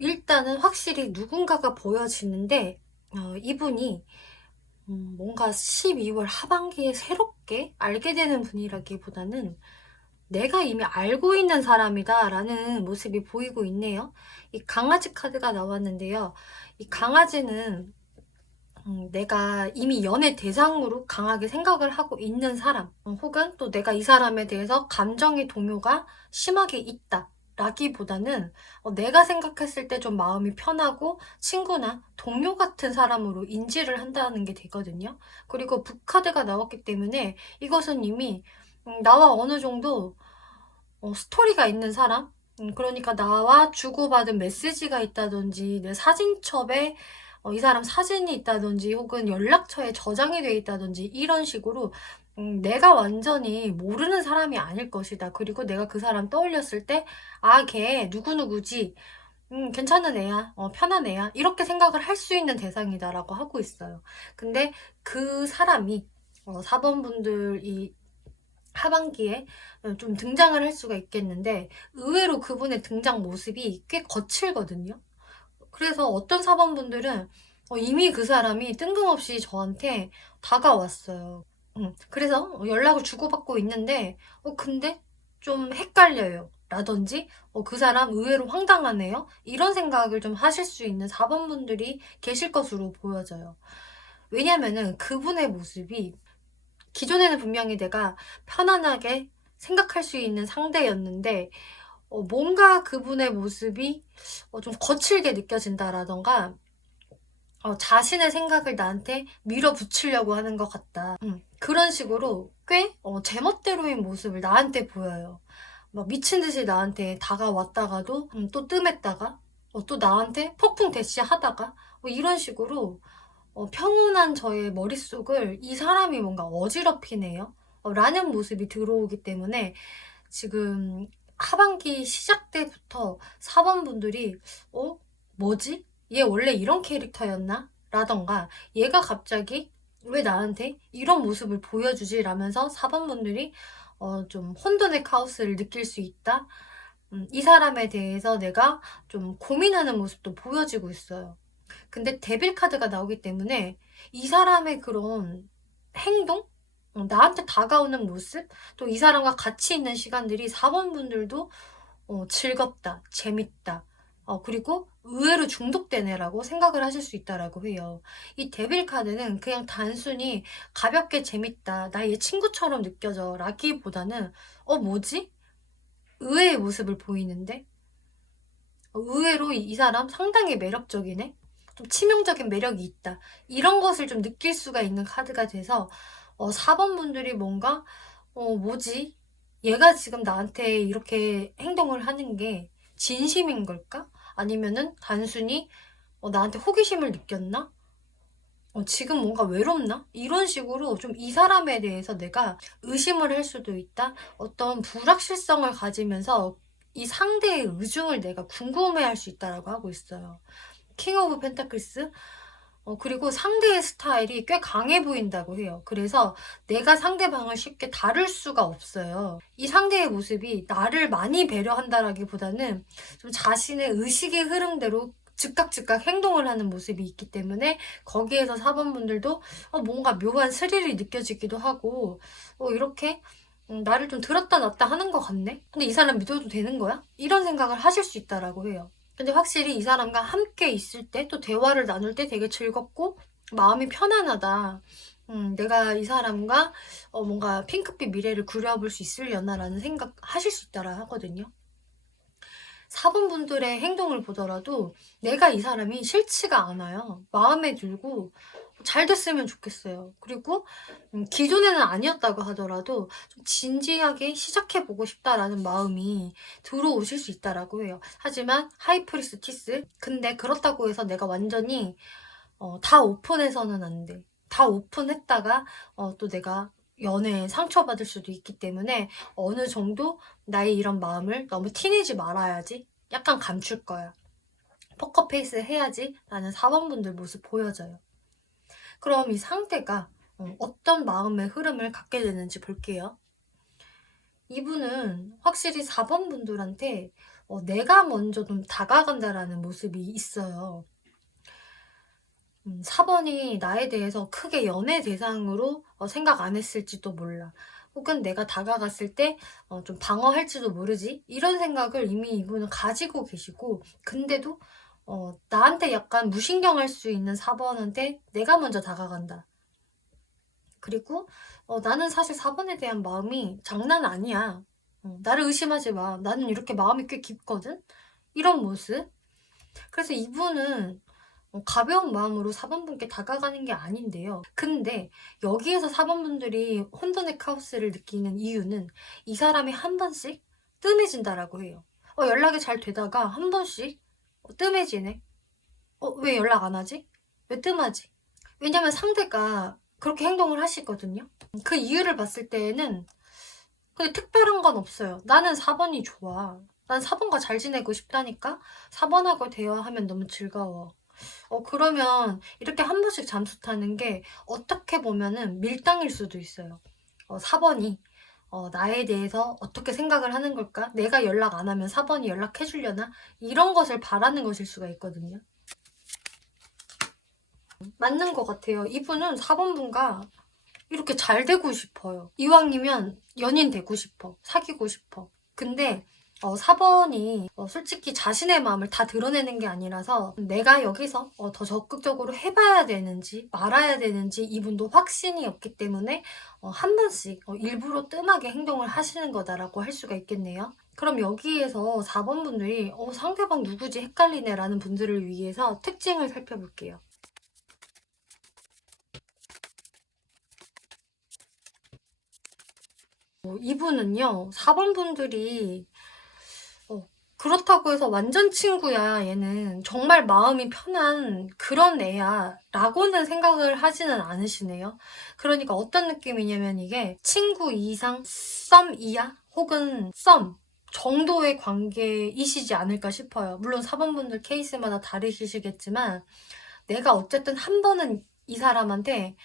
일단은 확실히 누군가가 보여지는데 이분이 뭔가 12월 하반기에 새롭게 알게 되는 분이라기보다는 내가 이미 알고 있는 사람이다 라는 모습이 보이고 있네요. 이 강아지 카드가 나왔는데요. 이 강아지는 내가 이미 연애 대상으로 강하게 생각을 하고 있는 사람, 혹은 또 내가 이 사람에 대해서 감정의 동요가 심하게 있다 라기보다는 내가 생각했을 때 좀 마음이 편하고 친구나 동료 같은 사람으로 인지를 한다는 게 되거든요. 그리고 북카드가 나왔기 때문에 이것은 이미 나와 어느 정도 스토리가 있는 사람, 그러니까 나와 주고받은 메시지가 있다든지 내 사진첩에 이 사람 사진이 있다든지 혹은 연락처에 저장이 돼 있다든지 이런 식으로 내가 완전히 모르는 사람이 아닐 것이다. 그리고 내가 그 사람 떠올렸을 때 걔 누구누구지, 괜찮은 애야, 편한 애야, 이렇게 생각을 할 수 있는 대상이다라고 하고 있어요. 근데 그 사람이 4번 분들이 하반기에 좀 등장을 할 수가 있겠는데 의외로 그분의 등장 모습이 꽤 거칠거든요. 그래서 어떤 사범분들은 이미 그 사람이 뜬금없이 저한테 다가왔어요. 그래서 연락을 주고받고 있는데 근데 좀 헷갈려요. 라든지 그 사람 의외로 황당하네요. 이런 생각을 좀 하실 수 있는 4번분들이 계실 것으로 보여져요. 왜냐면은 그분의 모습이 기존에는 분명히 내가 편안하게 생각할 수 있는 상대였는데 뭔가 그분의 모습이 좀 거칠게 느껴진다라던가 자신의 생각을 나한테 밀어붙이려고 하는 것 같다. 그런 식으로 꽤 제멋대로인 모습을 나한테 보여요. 막 미친 듯이 나한테 다가왔다가도 또 뜸했다가 또 나한테 폭풍 대시하다가 뭐 이런 식으로 평온한 저의 머릿속을 이 사람이 뭔가 어지럽히네요. 라는 모습이 들어오기 때문에 지금 하반기 시작 때부터 4번 분들이 뭐지? 얘 원래 이런 캐릭터였나? 라던가 얘가 갑자기 왜 나한테 이런 모습을 보여주지? 라면서 4번 분들이 좀 혼돈의 카오스를 느낄 수 있다. 이 사람에 대해서 내가 좀 고민하는 모습도 보여지고 있어요. 근데 데빌 카드가 나오기 때문에 이 사람의 그런 행동? 나한테 다가오는 모습? 또 이 사람과 같이 있는 시간들이 4번 분들도 즐겁다, 재밌다, 그리고 의외로 중독되네라고 생각을 하실 수 있다라고 해요. 이 데빌 카드는 그냥 단순히 가볍게 재밌다, 나의 친구처럼 느껴져 라기보다는 뭐지? 의외의 모습을 보이는데? 의외로 이 사람 상당히 매력적이네? 좀 치명적인 매력이 있다. 이런 것을 좀 느낄 수가 있는 카드가 돼서 4번 분들이 뭔가 뭐지? 얘가 지금 나한테 이렇게 행동을 하는 게 진심인 걸까? 아니면은 단순히 나한테 호기심을 느꼈나? 지금 뭔가 외롭나? 이런 식으로 좀 이 사람에 대해서 내가 의심을 할 수도 있다. 어떤 불확실성을 가지면서 이 상대의 의중을 내가 궁금해할 수 있다라고 하고 있어요. 킹 오브 펜타클스. 그리고 상대의 스타일이 꽤 강해 보인다고 해요. 그래서 내가 상대방을 쉽게 다룰 수가 없어요. 이 상대의 모습이 나를 많이 배려한다라기보다는 좀 자신의 의식의 흐름대로 즉각 행동을 하는 모습이 있기 때문에 거기에서 사번분들도 뭔가 묘한 스릴이 느껴지기도 하고 이렇게 나를 좀 들었다 놨다 하는 것 같네? 근데 이 사람 믿어도 되는 거야? 이런 생각을 하실 수 있다라고 해요. 근데 확실히 이 사람과 함께 있을 때 또 대화를 나눌 때 되게 즐겁고 마음이 편안하다. 내가 이 사람과 뭔가 핑크빛 미래를 그려볼 수 있으려나라는 생각 하실 수 있다라 하거든요. 4번 분들의 행동을 보더라도 내가 이 사람이 싫지가 않아요. 마음에 들고 잘 됐으면 좋겠어요. 그리고 기존에는 아니었다고 하더라도 좀 진지하게 시작해보고 싶다라는 마음이 들어오실 수 있다라고 해요. 하지만 하이프리스티스, 근데 그렇다고 해서 내가 완전히 다 오픈해서는 안 돼. 다 오픈했다가 또 내가 연애에 상처받을 수도 있기 때문에 어느 정도 나의 이런 마음을 너무 티내지 말아야지, 약간 감출 거야. 포커페이스 해야지 라는 사원분들 모습 보여져요. 그럼 이 상대가 어떤 마음의 흐름을 갖게 되는지 볼게요. 이분은 확실히 4번 분들한테 내가 먼저 좀 다가간다라는 모습이 있어요. 4번이 나에 대해서 크게 연애 대상으로 생각 안 했을지도 몰라. 혹은 내가 다가갔을 때 좀 방어할지도 모르지. 이런 생각을 이미 이분은 가지고 계시고, 근데도 나한테 약간 무신경할 수 있는 4번한테 내가 먼저 다가간다. 그리고 나는 사실 4번에 대한 마음이 장난 아니야. 나를 의심하지 마. 나는 이렇게 마음이 꽤 깊거든. 이런 모습. 그래서 이분은 가벼운 마음으로 4번 분께 다가가는 게 아닌데요. 근데 여기에서 4번 분들이 혼돈의 카오스를 느끼는 이유는 이 사람이 한 번씩 뜸해진다라고 해요. 연락이 잘 되다가 한 번씩 뜸해지네. 왜 연락 안 하지? 왜 뜸하지? 왜냐면 상대가 그렇게 행동을 하시거든요. 그 이유를 봤을 때에는 근데 특별한 건 없어요. 나는 4번이 좋아. 난 4번과 잘 지내고 싶다니까? 4번하고 대화하면 너무 즐거워. 그러면 이렇게 한 번씩 잠수 타는 게 어떻게 보면은 밀당일 수도 있어요. 4번이 나에 대해서 어떻게 생각을 하는 걸까? 내가 연락 안 하면 4번이 연락해 주려나? 이런 것을 바라는 것일 수가 있거든요. 맞는 것 같아요. 이분은 4번 분과 이렇게 잘 되고 싶어요. 이왕이면 연인 되고 싶어. 사귀고 싶어. 근데 4번이 솔직히 자신의 마음을 다 드러내는 게 아니라서 내가 여기서 더 적극적으로 해봐야 되는지 말아야 되는지 이분도 확신이 없기 때문에 한 번씩 일부러 뜸하게 행동을 하시는 거다라고 할 수가 있겠네요. 그럼 여기에서 4번 분들이 상대방 누구지 헷갈리네 라는 분들을 위해서 특징을 살펴볼게요. 이분은요, 4번 분들이 그렇다고 해서 완전 친구야, 얘는. 정말 마음이 편한 그런 애야. 라고는 생각을 하지는 않으시네요. 그러니까 어떤 느낌이냐면 이게 친구 이상 썸이야? 혹은 썸 정도의 관계이시지 않을까 싶어요. 물론 4번 분들 케이스마다 다르시겠지만 내가 어쨌든 한 번은 이 사람한테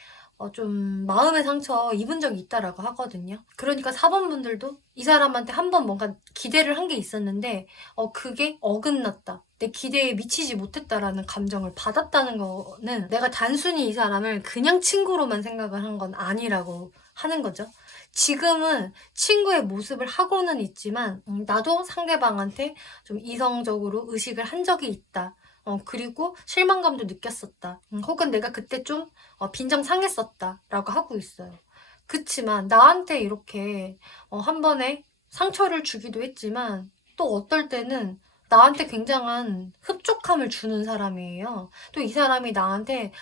좀 마음의 상처 입은 적이 있다라고 하거든요. 그러니까 4번 분들도 이 사람한테 한 번 뭔가 기대를 한 게 있었는데 그게 어긋났다. 내 기대에 미치지 못했다라는 감정을 받았다는 거는 내가 단순히 이 사람을 그냥 친구로만 생각을 한 건 아니라고 하는 거죠. 지금은 친구의 모습을 하고는 있지만 나도 상대방한테 좀 이성적으로 의식을 한 적이 있다. 그리고 실망감도 느꼈었다. 혹은 내가 그때 좀 빈정 상했었다. 라고 하고 있어요. 그치만 나한테 이렇게 한 번에 상처를 주기도 했지만 또 어떨 때는 나한테 굉장한 흡족함을 주는 사람이에요. 또 이 사람이 나한테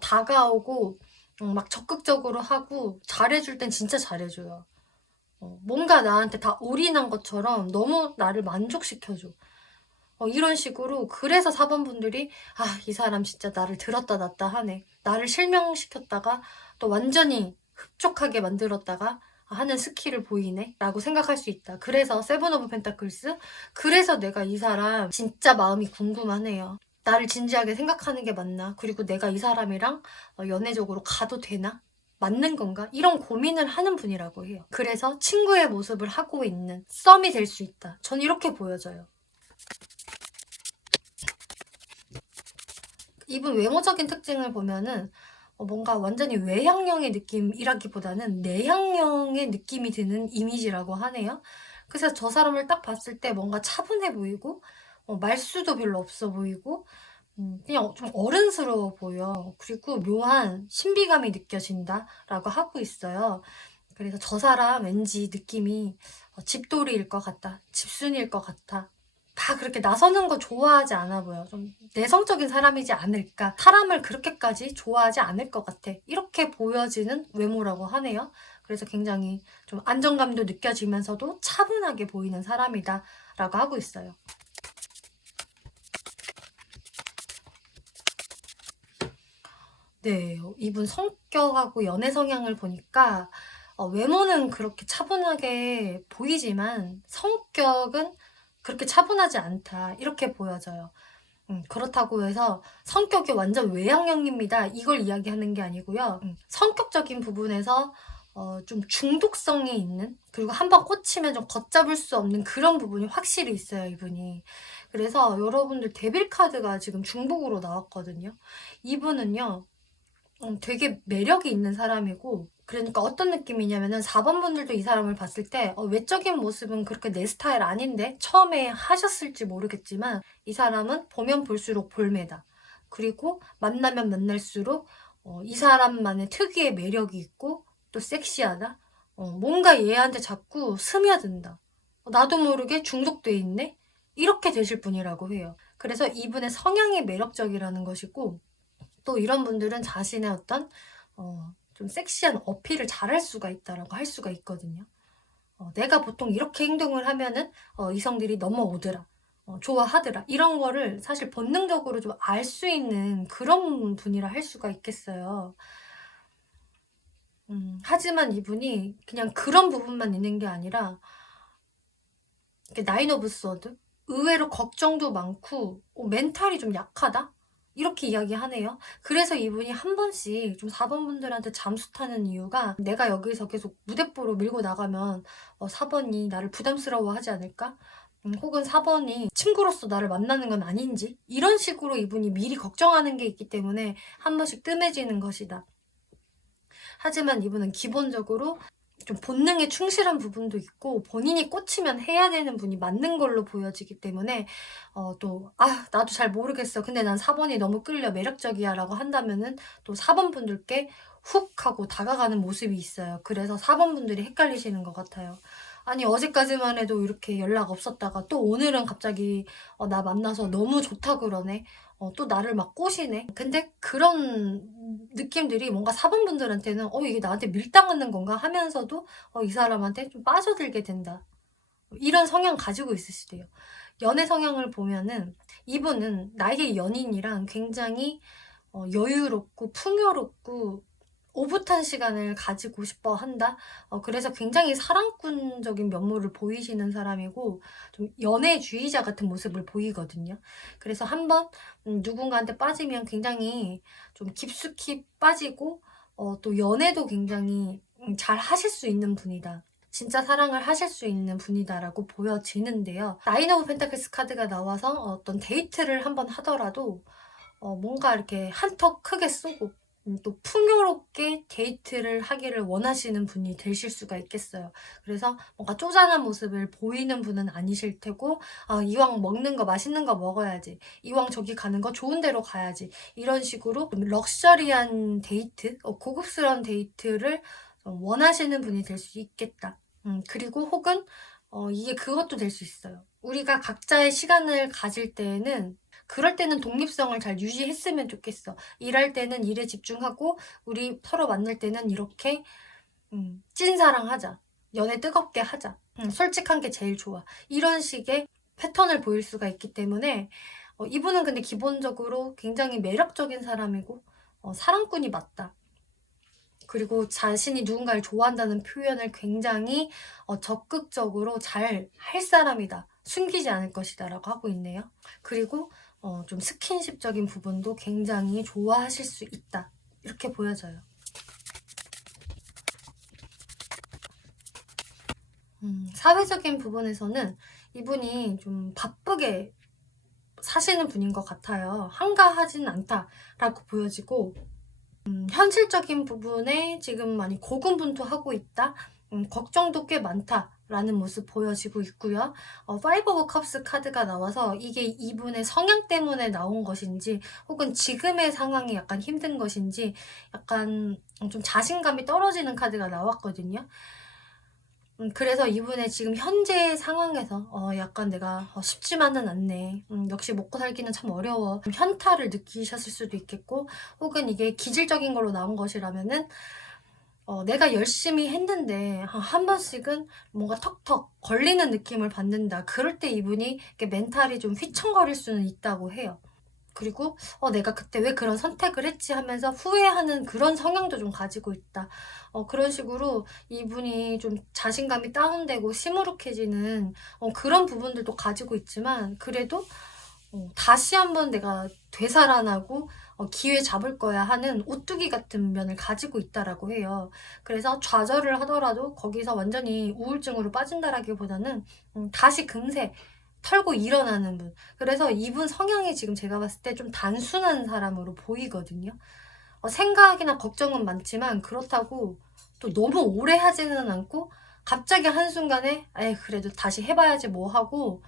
다가오고 막 적극적으로 하고 잘해줄 땐 진짜 잘해줘요. 뭔가 나한테 다 올인한 것처럼 너무 나를 만족시켜줘. 이런 식으로 그래서 4번 분들이 이 사람 진짜 나를 들었다 놨다 하네. 나를 실명시켰다가 또 완전히 흡족하게 만들었다가 하는 스킬을 보이네 라고 생각할 수 있다. 그래서 세븐 오브 펜타클스 그래서 내가 이 사람 진짜 마음이 궁금하네요. 나를 진지하게 생각하는 게 맞나? 그리고 내가 이 사람이랑 연애적으로 가도 되나? 맞는 건가? 이런 고민을 하는 분이라고 해요. 그래서 친구의 모습을 하고 있는 썸이 될 수 있다. 전 이렇게 보여져요. 이분 외모적인 특징을 보면은 뭔가 완전히 외향형의 느낌이라기보다는 내향형의 느낌이 드는 이미지라고 하네요. 그래서 저 사람을 딱 봤을 때 뭔가 차분해 보이고 말수도 별로 없어 보이고 그냥 좀 어른스러워 보여. 그리고 묘한 신비감이 느껴진다라고 하고 있어요. 그래서 저 사람 왠지 느낌이 집돌이일 것 같다. 집순이일 것 같아. 다 그렇게 나서는 거 좋아하지 않아 보여. 좀 내성적인 사람이지 않을까. 사람을 그렇게까지 좋아하지 않을 것 같아. 이렇게 보여지는 외모라고 하네요. 그래서 굉장히 좀 안정감도 느껴지면서도 차분하게 보이는 사람이다 라고 하고 있어요. 네, 이분 성격하고 연애 성향을 보니까 외모는 그렇게 차분하게 보이지만 성격은 그렇게 차분하지 않다 이렇게 보여져요. 그렇다고 해서 성격이 완전 외향형입니다 이걸 이야기하는 게 아니고요. 성격적인 부분에서 좀 중독성이 있는, 그리고 한번 꽂히면 좀 걷잡을 수 없는 그런 부분이 확실히 있어요 이분이. 그래서 여러분들 데빌 카드가 지금 중복으로 나왔거든요. 이분은요 되게 매력이 있는 사람이고, 그러니까 어떤 느낌이냐면은 4번 분들도 이 사람을 봤을 때 외적인 모습은 그렇게 내 스타일 아닌데 처음에 하셨을지 모르겠지만 이 사람은 보면 볼수록 볼매다. 그리고 만나면 만날수록 이 사람만의 특유의 매력이 있고 또 섹시하다. 뭔가 얘한테 자꾸 스며든다. 나도 모르게 중독돼 있네? 이렇게 되실 분이라고 해요. 그래서 이분의 성향이 매력적이라는 것이고, 또 이런 분들은 자신의 어떤 좀 섹시한 어필을 잘할 수가 있다라고 할 수가 있거든요. 내가 보통 이렇게 행동을 하면은 이성들이 넘어오더라. 좋아하더라. 이런 거를 사실 본능적으로 좀 알 수 있는 그런 분이라 할 수가 있겠어요. 하지만 이분이 그냥 그런 부분만 있는 게 아니라 나인 오브 서드 의외로 걱정도 많고 멘탈이 좀 약하다? 이렇게 이야기하네요. 그래서 이분이 한 번씩 좀 4번 분들한테 잠수 타는 이유가, 내가 여기서 계속 무대뽀로 밀고 나가면 4번이 나를 부담스러워하지 않을까? 혹은 4번이 친구로서 나를 만나는 건 아닌지? 이런 식으로 이분이 미리 걱정하는 게 있기 때문에 한 번씩 뜸해지는 것이다. 하지만 이분은 기본적으로 좀 본능에 충실한 부분도 있고 본인이 꽂히면 해야 되는 분이 맞는 걸로 보여지기 때문에 나도 잘 모르겠어. 근데 난 4번이 너무 끌려. 매력적이야. 라고 한다면은 또 4번 분들께 훅 하고 다가가는 모습이 있어요. 그래서 4번 분들이 헷갈리시는 것 같아요. 아니 어제까지만 해도 이렇게 연락 없었다가 또 오늘은 갑자기 나 만나서 너무 좋다 그러네. 또 나를 막 꼬시네. 근데 그런 느낌들이 뭔가 4번 분들한테는 이게 나한테 밀당하는 건가 하면서도 이 사람한테 좀 빠져들게 된다. 이런 성향 가지고 있으시대요. 연애 성향을 보면은 이분은 나의 연인이랑 굉장히 여유롭고 풍요롭고 오붓한 시간을 가지고 싶어 한다. 그래서 굉장히 사랑꾼적인 면모를 보이시는 사람이고 좀 연애주의자 같은 모습을 보이거든요. 그래서 한번 누군가한테 빠지면 굉장히 좀 깊숙이 빠지고 또 연애도 굉장히 잘 하실 수 있는 분이다. 진짜 사랑을 하실 수 있는 분이다라고 보여지는데요. 나인 오브 펜타클스 카드가 나와서 어떤 데이트를 한번 하더라도 뭔가 이렇게 한턱 크게 쏘고 또 풍요롭게 데이트를 하기를 원하시는 분이 되실 수가 있겠어요. 그래서 뭔가 쪼잔한 모습을 보이는 분은 아니실 테고, 이왕 먹는 거 맛있는 거 먹어야지, 이왕 저기 가는 거 좋은 데로 가야지, 이런 식으로 좀 럭셔리한 데이트, 고급스러운 데이트를 원하시는 분이 될 수 있겠다. 그리고 혹은 이게 그것도 될 수 있어요. 우리가 각자의 시간을 가질 때에는, 그럴 때는 독립성을 잘 유지했으면 좋겠어. 일할 때는 일에 집중하고 우리 서로 만날 때는 이렇게 찐사랑하자. 연애 뜨겁게 하자. 솔직한 게 제일 좋아. 이런 식의 패턴을 보일 수가 있기 때문에 이분은 근데 기본적으로 굉장히 매력적인 사람이고 사랑꾼이 맞다. 그리고 자신이 누군가를 좋아한다는 표현을 굉장히 적극적으로 잘 할 사람이다. 숨기지 않을 것이다 라고 하고 있네요. 그리고 좀 스킨십적인 부분도 굉장히 좋아하실 수 있다. 이렇게 보여져요. 사회적인 부분에서는 이분이 좀 바쁘게 사시는 분인 것 같아요. 한가하진 않다라고 보여지고, 현실적인 부분에 지금 많이 고군분투하고 있다. 걱정도 꽤 많다라는 모습 보여지고 있고요. 파이브 오브 컵스 카드가 나와서 이게 이분의 성향 때문에 나온 것인지 혹은 지금의 상황이 약간 힘든 것인지 약간 좀 자신감이 떨어지는 카드가 나왔거든요. 그래서 이분의 지금 현재 상황에서 약간 내가 쉽지만은 않네. 역시 먹고 살기는 참 어려워. 현타를 느끼셨을 수도 있겠고, 혹은 이게 기질적인 걸로 나온 것이라면은 내가 열심히 했는데 한 번씩은 뭔가 턱턱 걸리는 느낌을 받는다. 그럴 때 이분이 이렇게 멘탈이 좀 휘청거릴 수는 있다고 해요. 그리고 내가 그때 왜 그런 선택을 했지 하면서 후회하는 그런 성향도 좀 가지고 있다. 그런 식으로 이분이 좀 자신감이 다운되고 시무룩해지는 그런 부분들도 가지고 있지만, 그래도 다시 한번 내가 되살아나고 기회 잡을 거야 하는 오뚜기 같은 면을 가지고 있다라고 해요. 그래서 좌절을 하더라도 거기서 완전히 우울증으로 빠진다라기보다는 다시 금세 털고 일어나는 분. 그래서 이분 성향이 지금 제가 봤을 때 좀 단순한 사람으로 보이거든요. 생각이나 걱정은 많지만 그렇다고 또 너무 오래 하지는 않고, 갑자기 한순간에 에이 그래도 다시 해봐야지 뭐 하고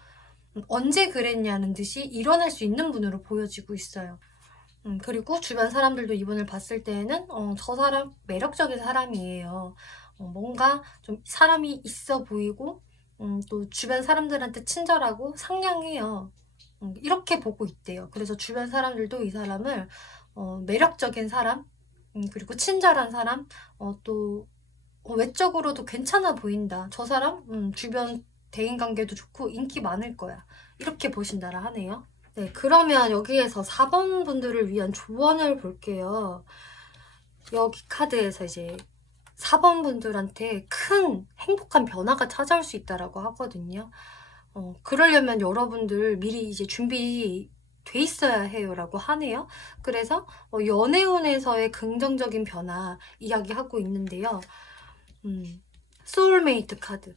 언제 그랬냐는 듯이 일어날 수 있는 분으로 보여지고 있어요. 그리고 주변 사람들도 이분을 봤을 때에는 저 사람 매력적인 사람이에요. 뭔가 좀 사람이 있어 보이고, 또 주변 사람들한테 친절하고 상냥해요. 이렇게 보고 있대요. 그래서 주변 사람들도 이 사람을 매력적인 사람, 그리고 친절한 사람, 또 외적으로도 괜찮아 보인다. 저 사람 주변 대인관계도 좋고 인기 많을 거야. 이렇게 보신다라 하네요. 네, 그러면 여기에서 4번 분들을 위한 조언을 볼게요. 여기 카드에서 이제 4번 분들한테 큰 행복한 변화가 찾아올 수 있다라고 하거든요. 그러려면 여러분들 미리 이제 준비돼 있어야 해요라고 하네요. 그래서 연애운에서의 긍정적인 변화 이야기하고 있는데요. 소울메이트 카드.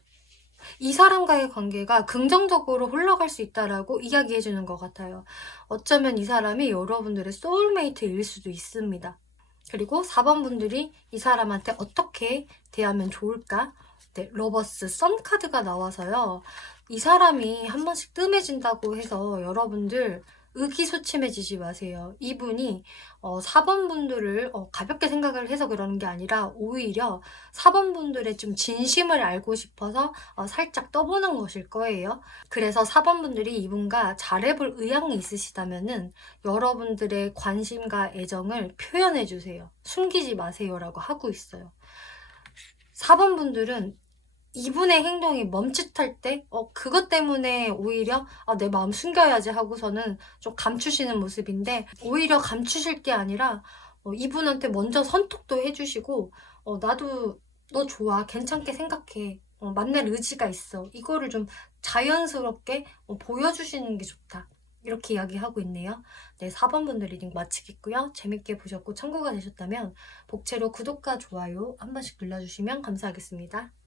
이 사람과의 관계가 긍정적으로 흘러갈 수 있다라고 이야기해 주는 것 같아요. 어쩌면 이 사람이 여러분들의 소울메이트일 수도 있습니다. 그리고 4번 분들이 이 사람한테 어떻게 대하면 좋을까? 네, 러버스 선 카드가 나와서요. 이 사람이 한 번씩 뜸해진다고 해서 여러분들 의기소침해지지 마세요. 이분이 4번 분들을 가볍게 생각을 해서 그러는 게 아니라 오히려 4번 분들의 좀 진심을 알고 싶어서 살짝 떠보는 것일 거예요. 그래서 4번 분들이 이분과 잘해볼 의향이 있으시다면은 여러분들의 관심과 애정을 표현해 주세요. 숨기지 마세요라고 하고 있어요. 4번 분들은 이분의 행동이 멈칫할 때 그것 때문에 오히려 내 마음 숨겨야지 하고서는 좀 감추시는 모습인데, 오히려 감추실 게 아니라 이분한테 먼저 선톡도 해주시고 나도 너 좋아, 괜찮게 생각해, 만날 의지가 있어, 이거를 좀 자연스럽게 보여주시는 게 좋다, 이렇게 이야기하고 있네요. 네, 4번 분들 리딩 마치겠고요. 재밌게 보셨고 참고가 되셨다면 복채로 구독과 좋아요 한 번씩 눌러주시면 감사하겠습니다.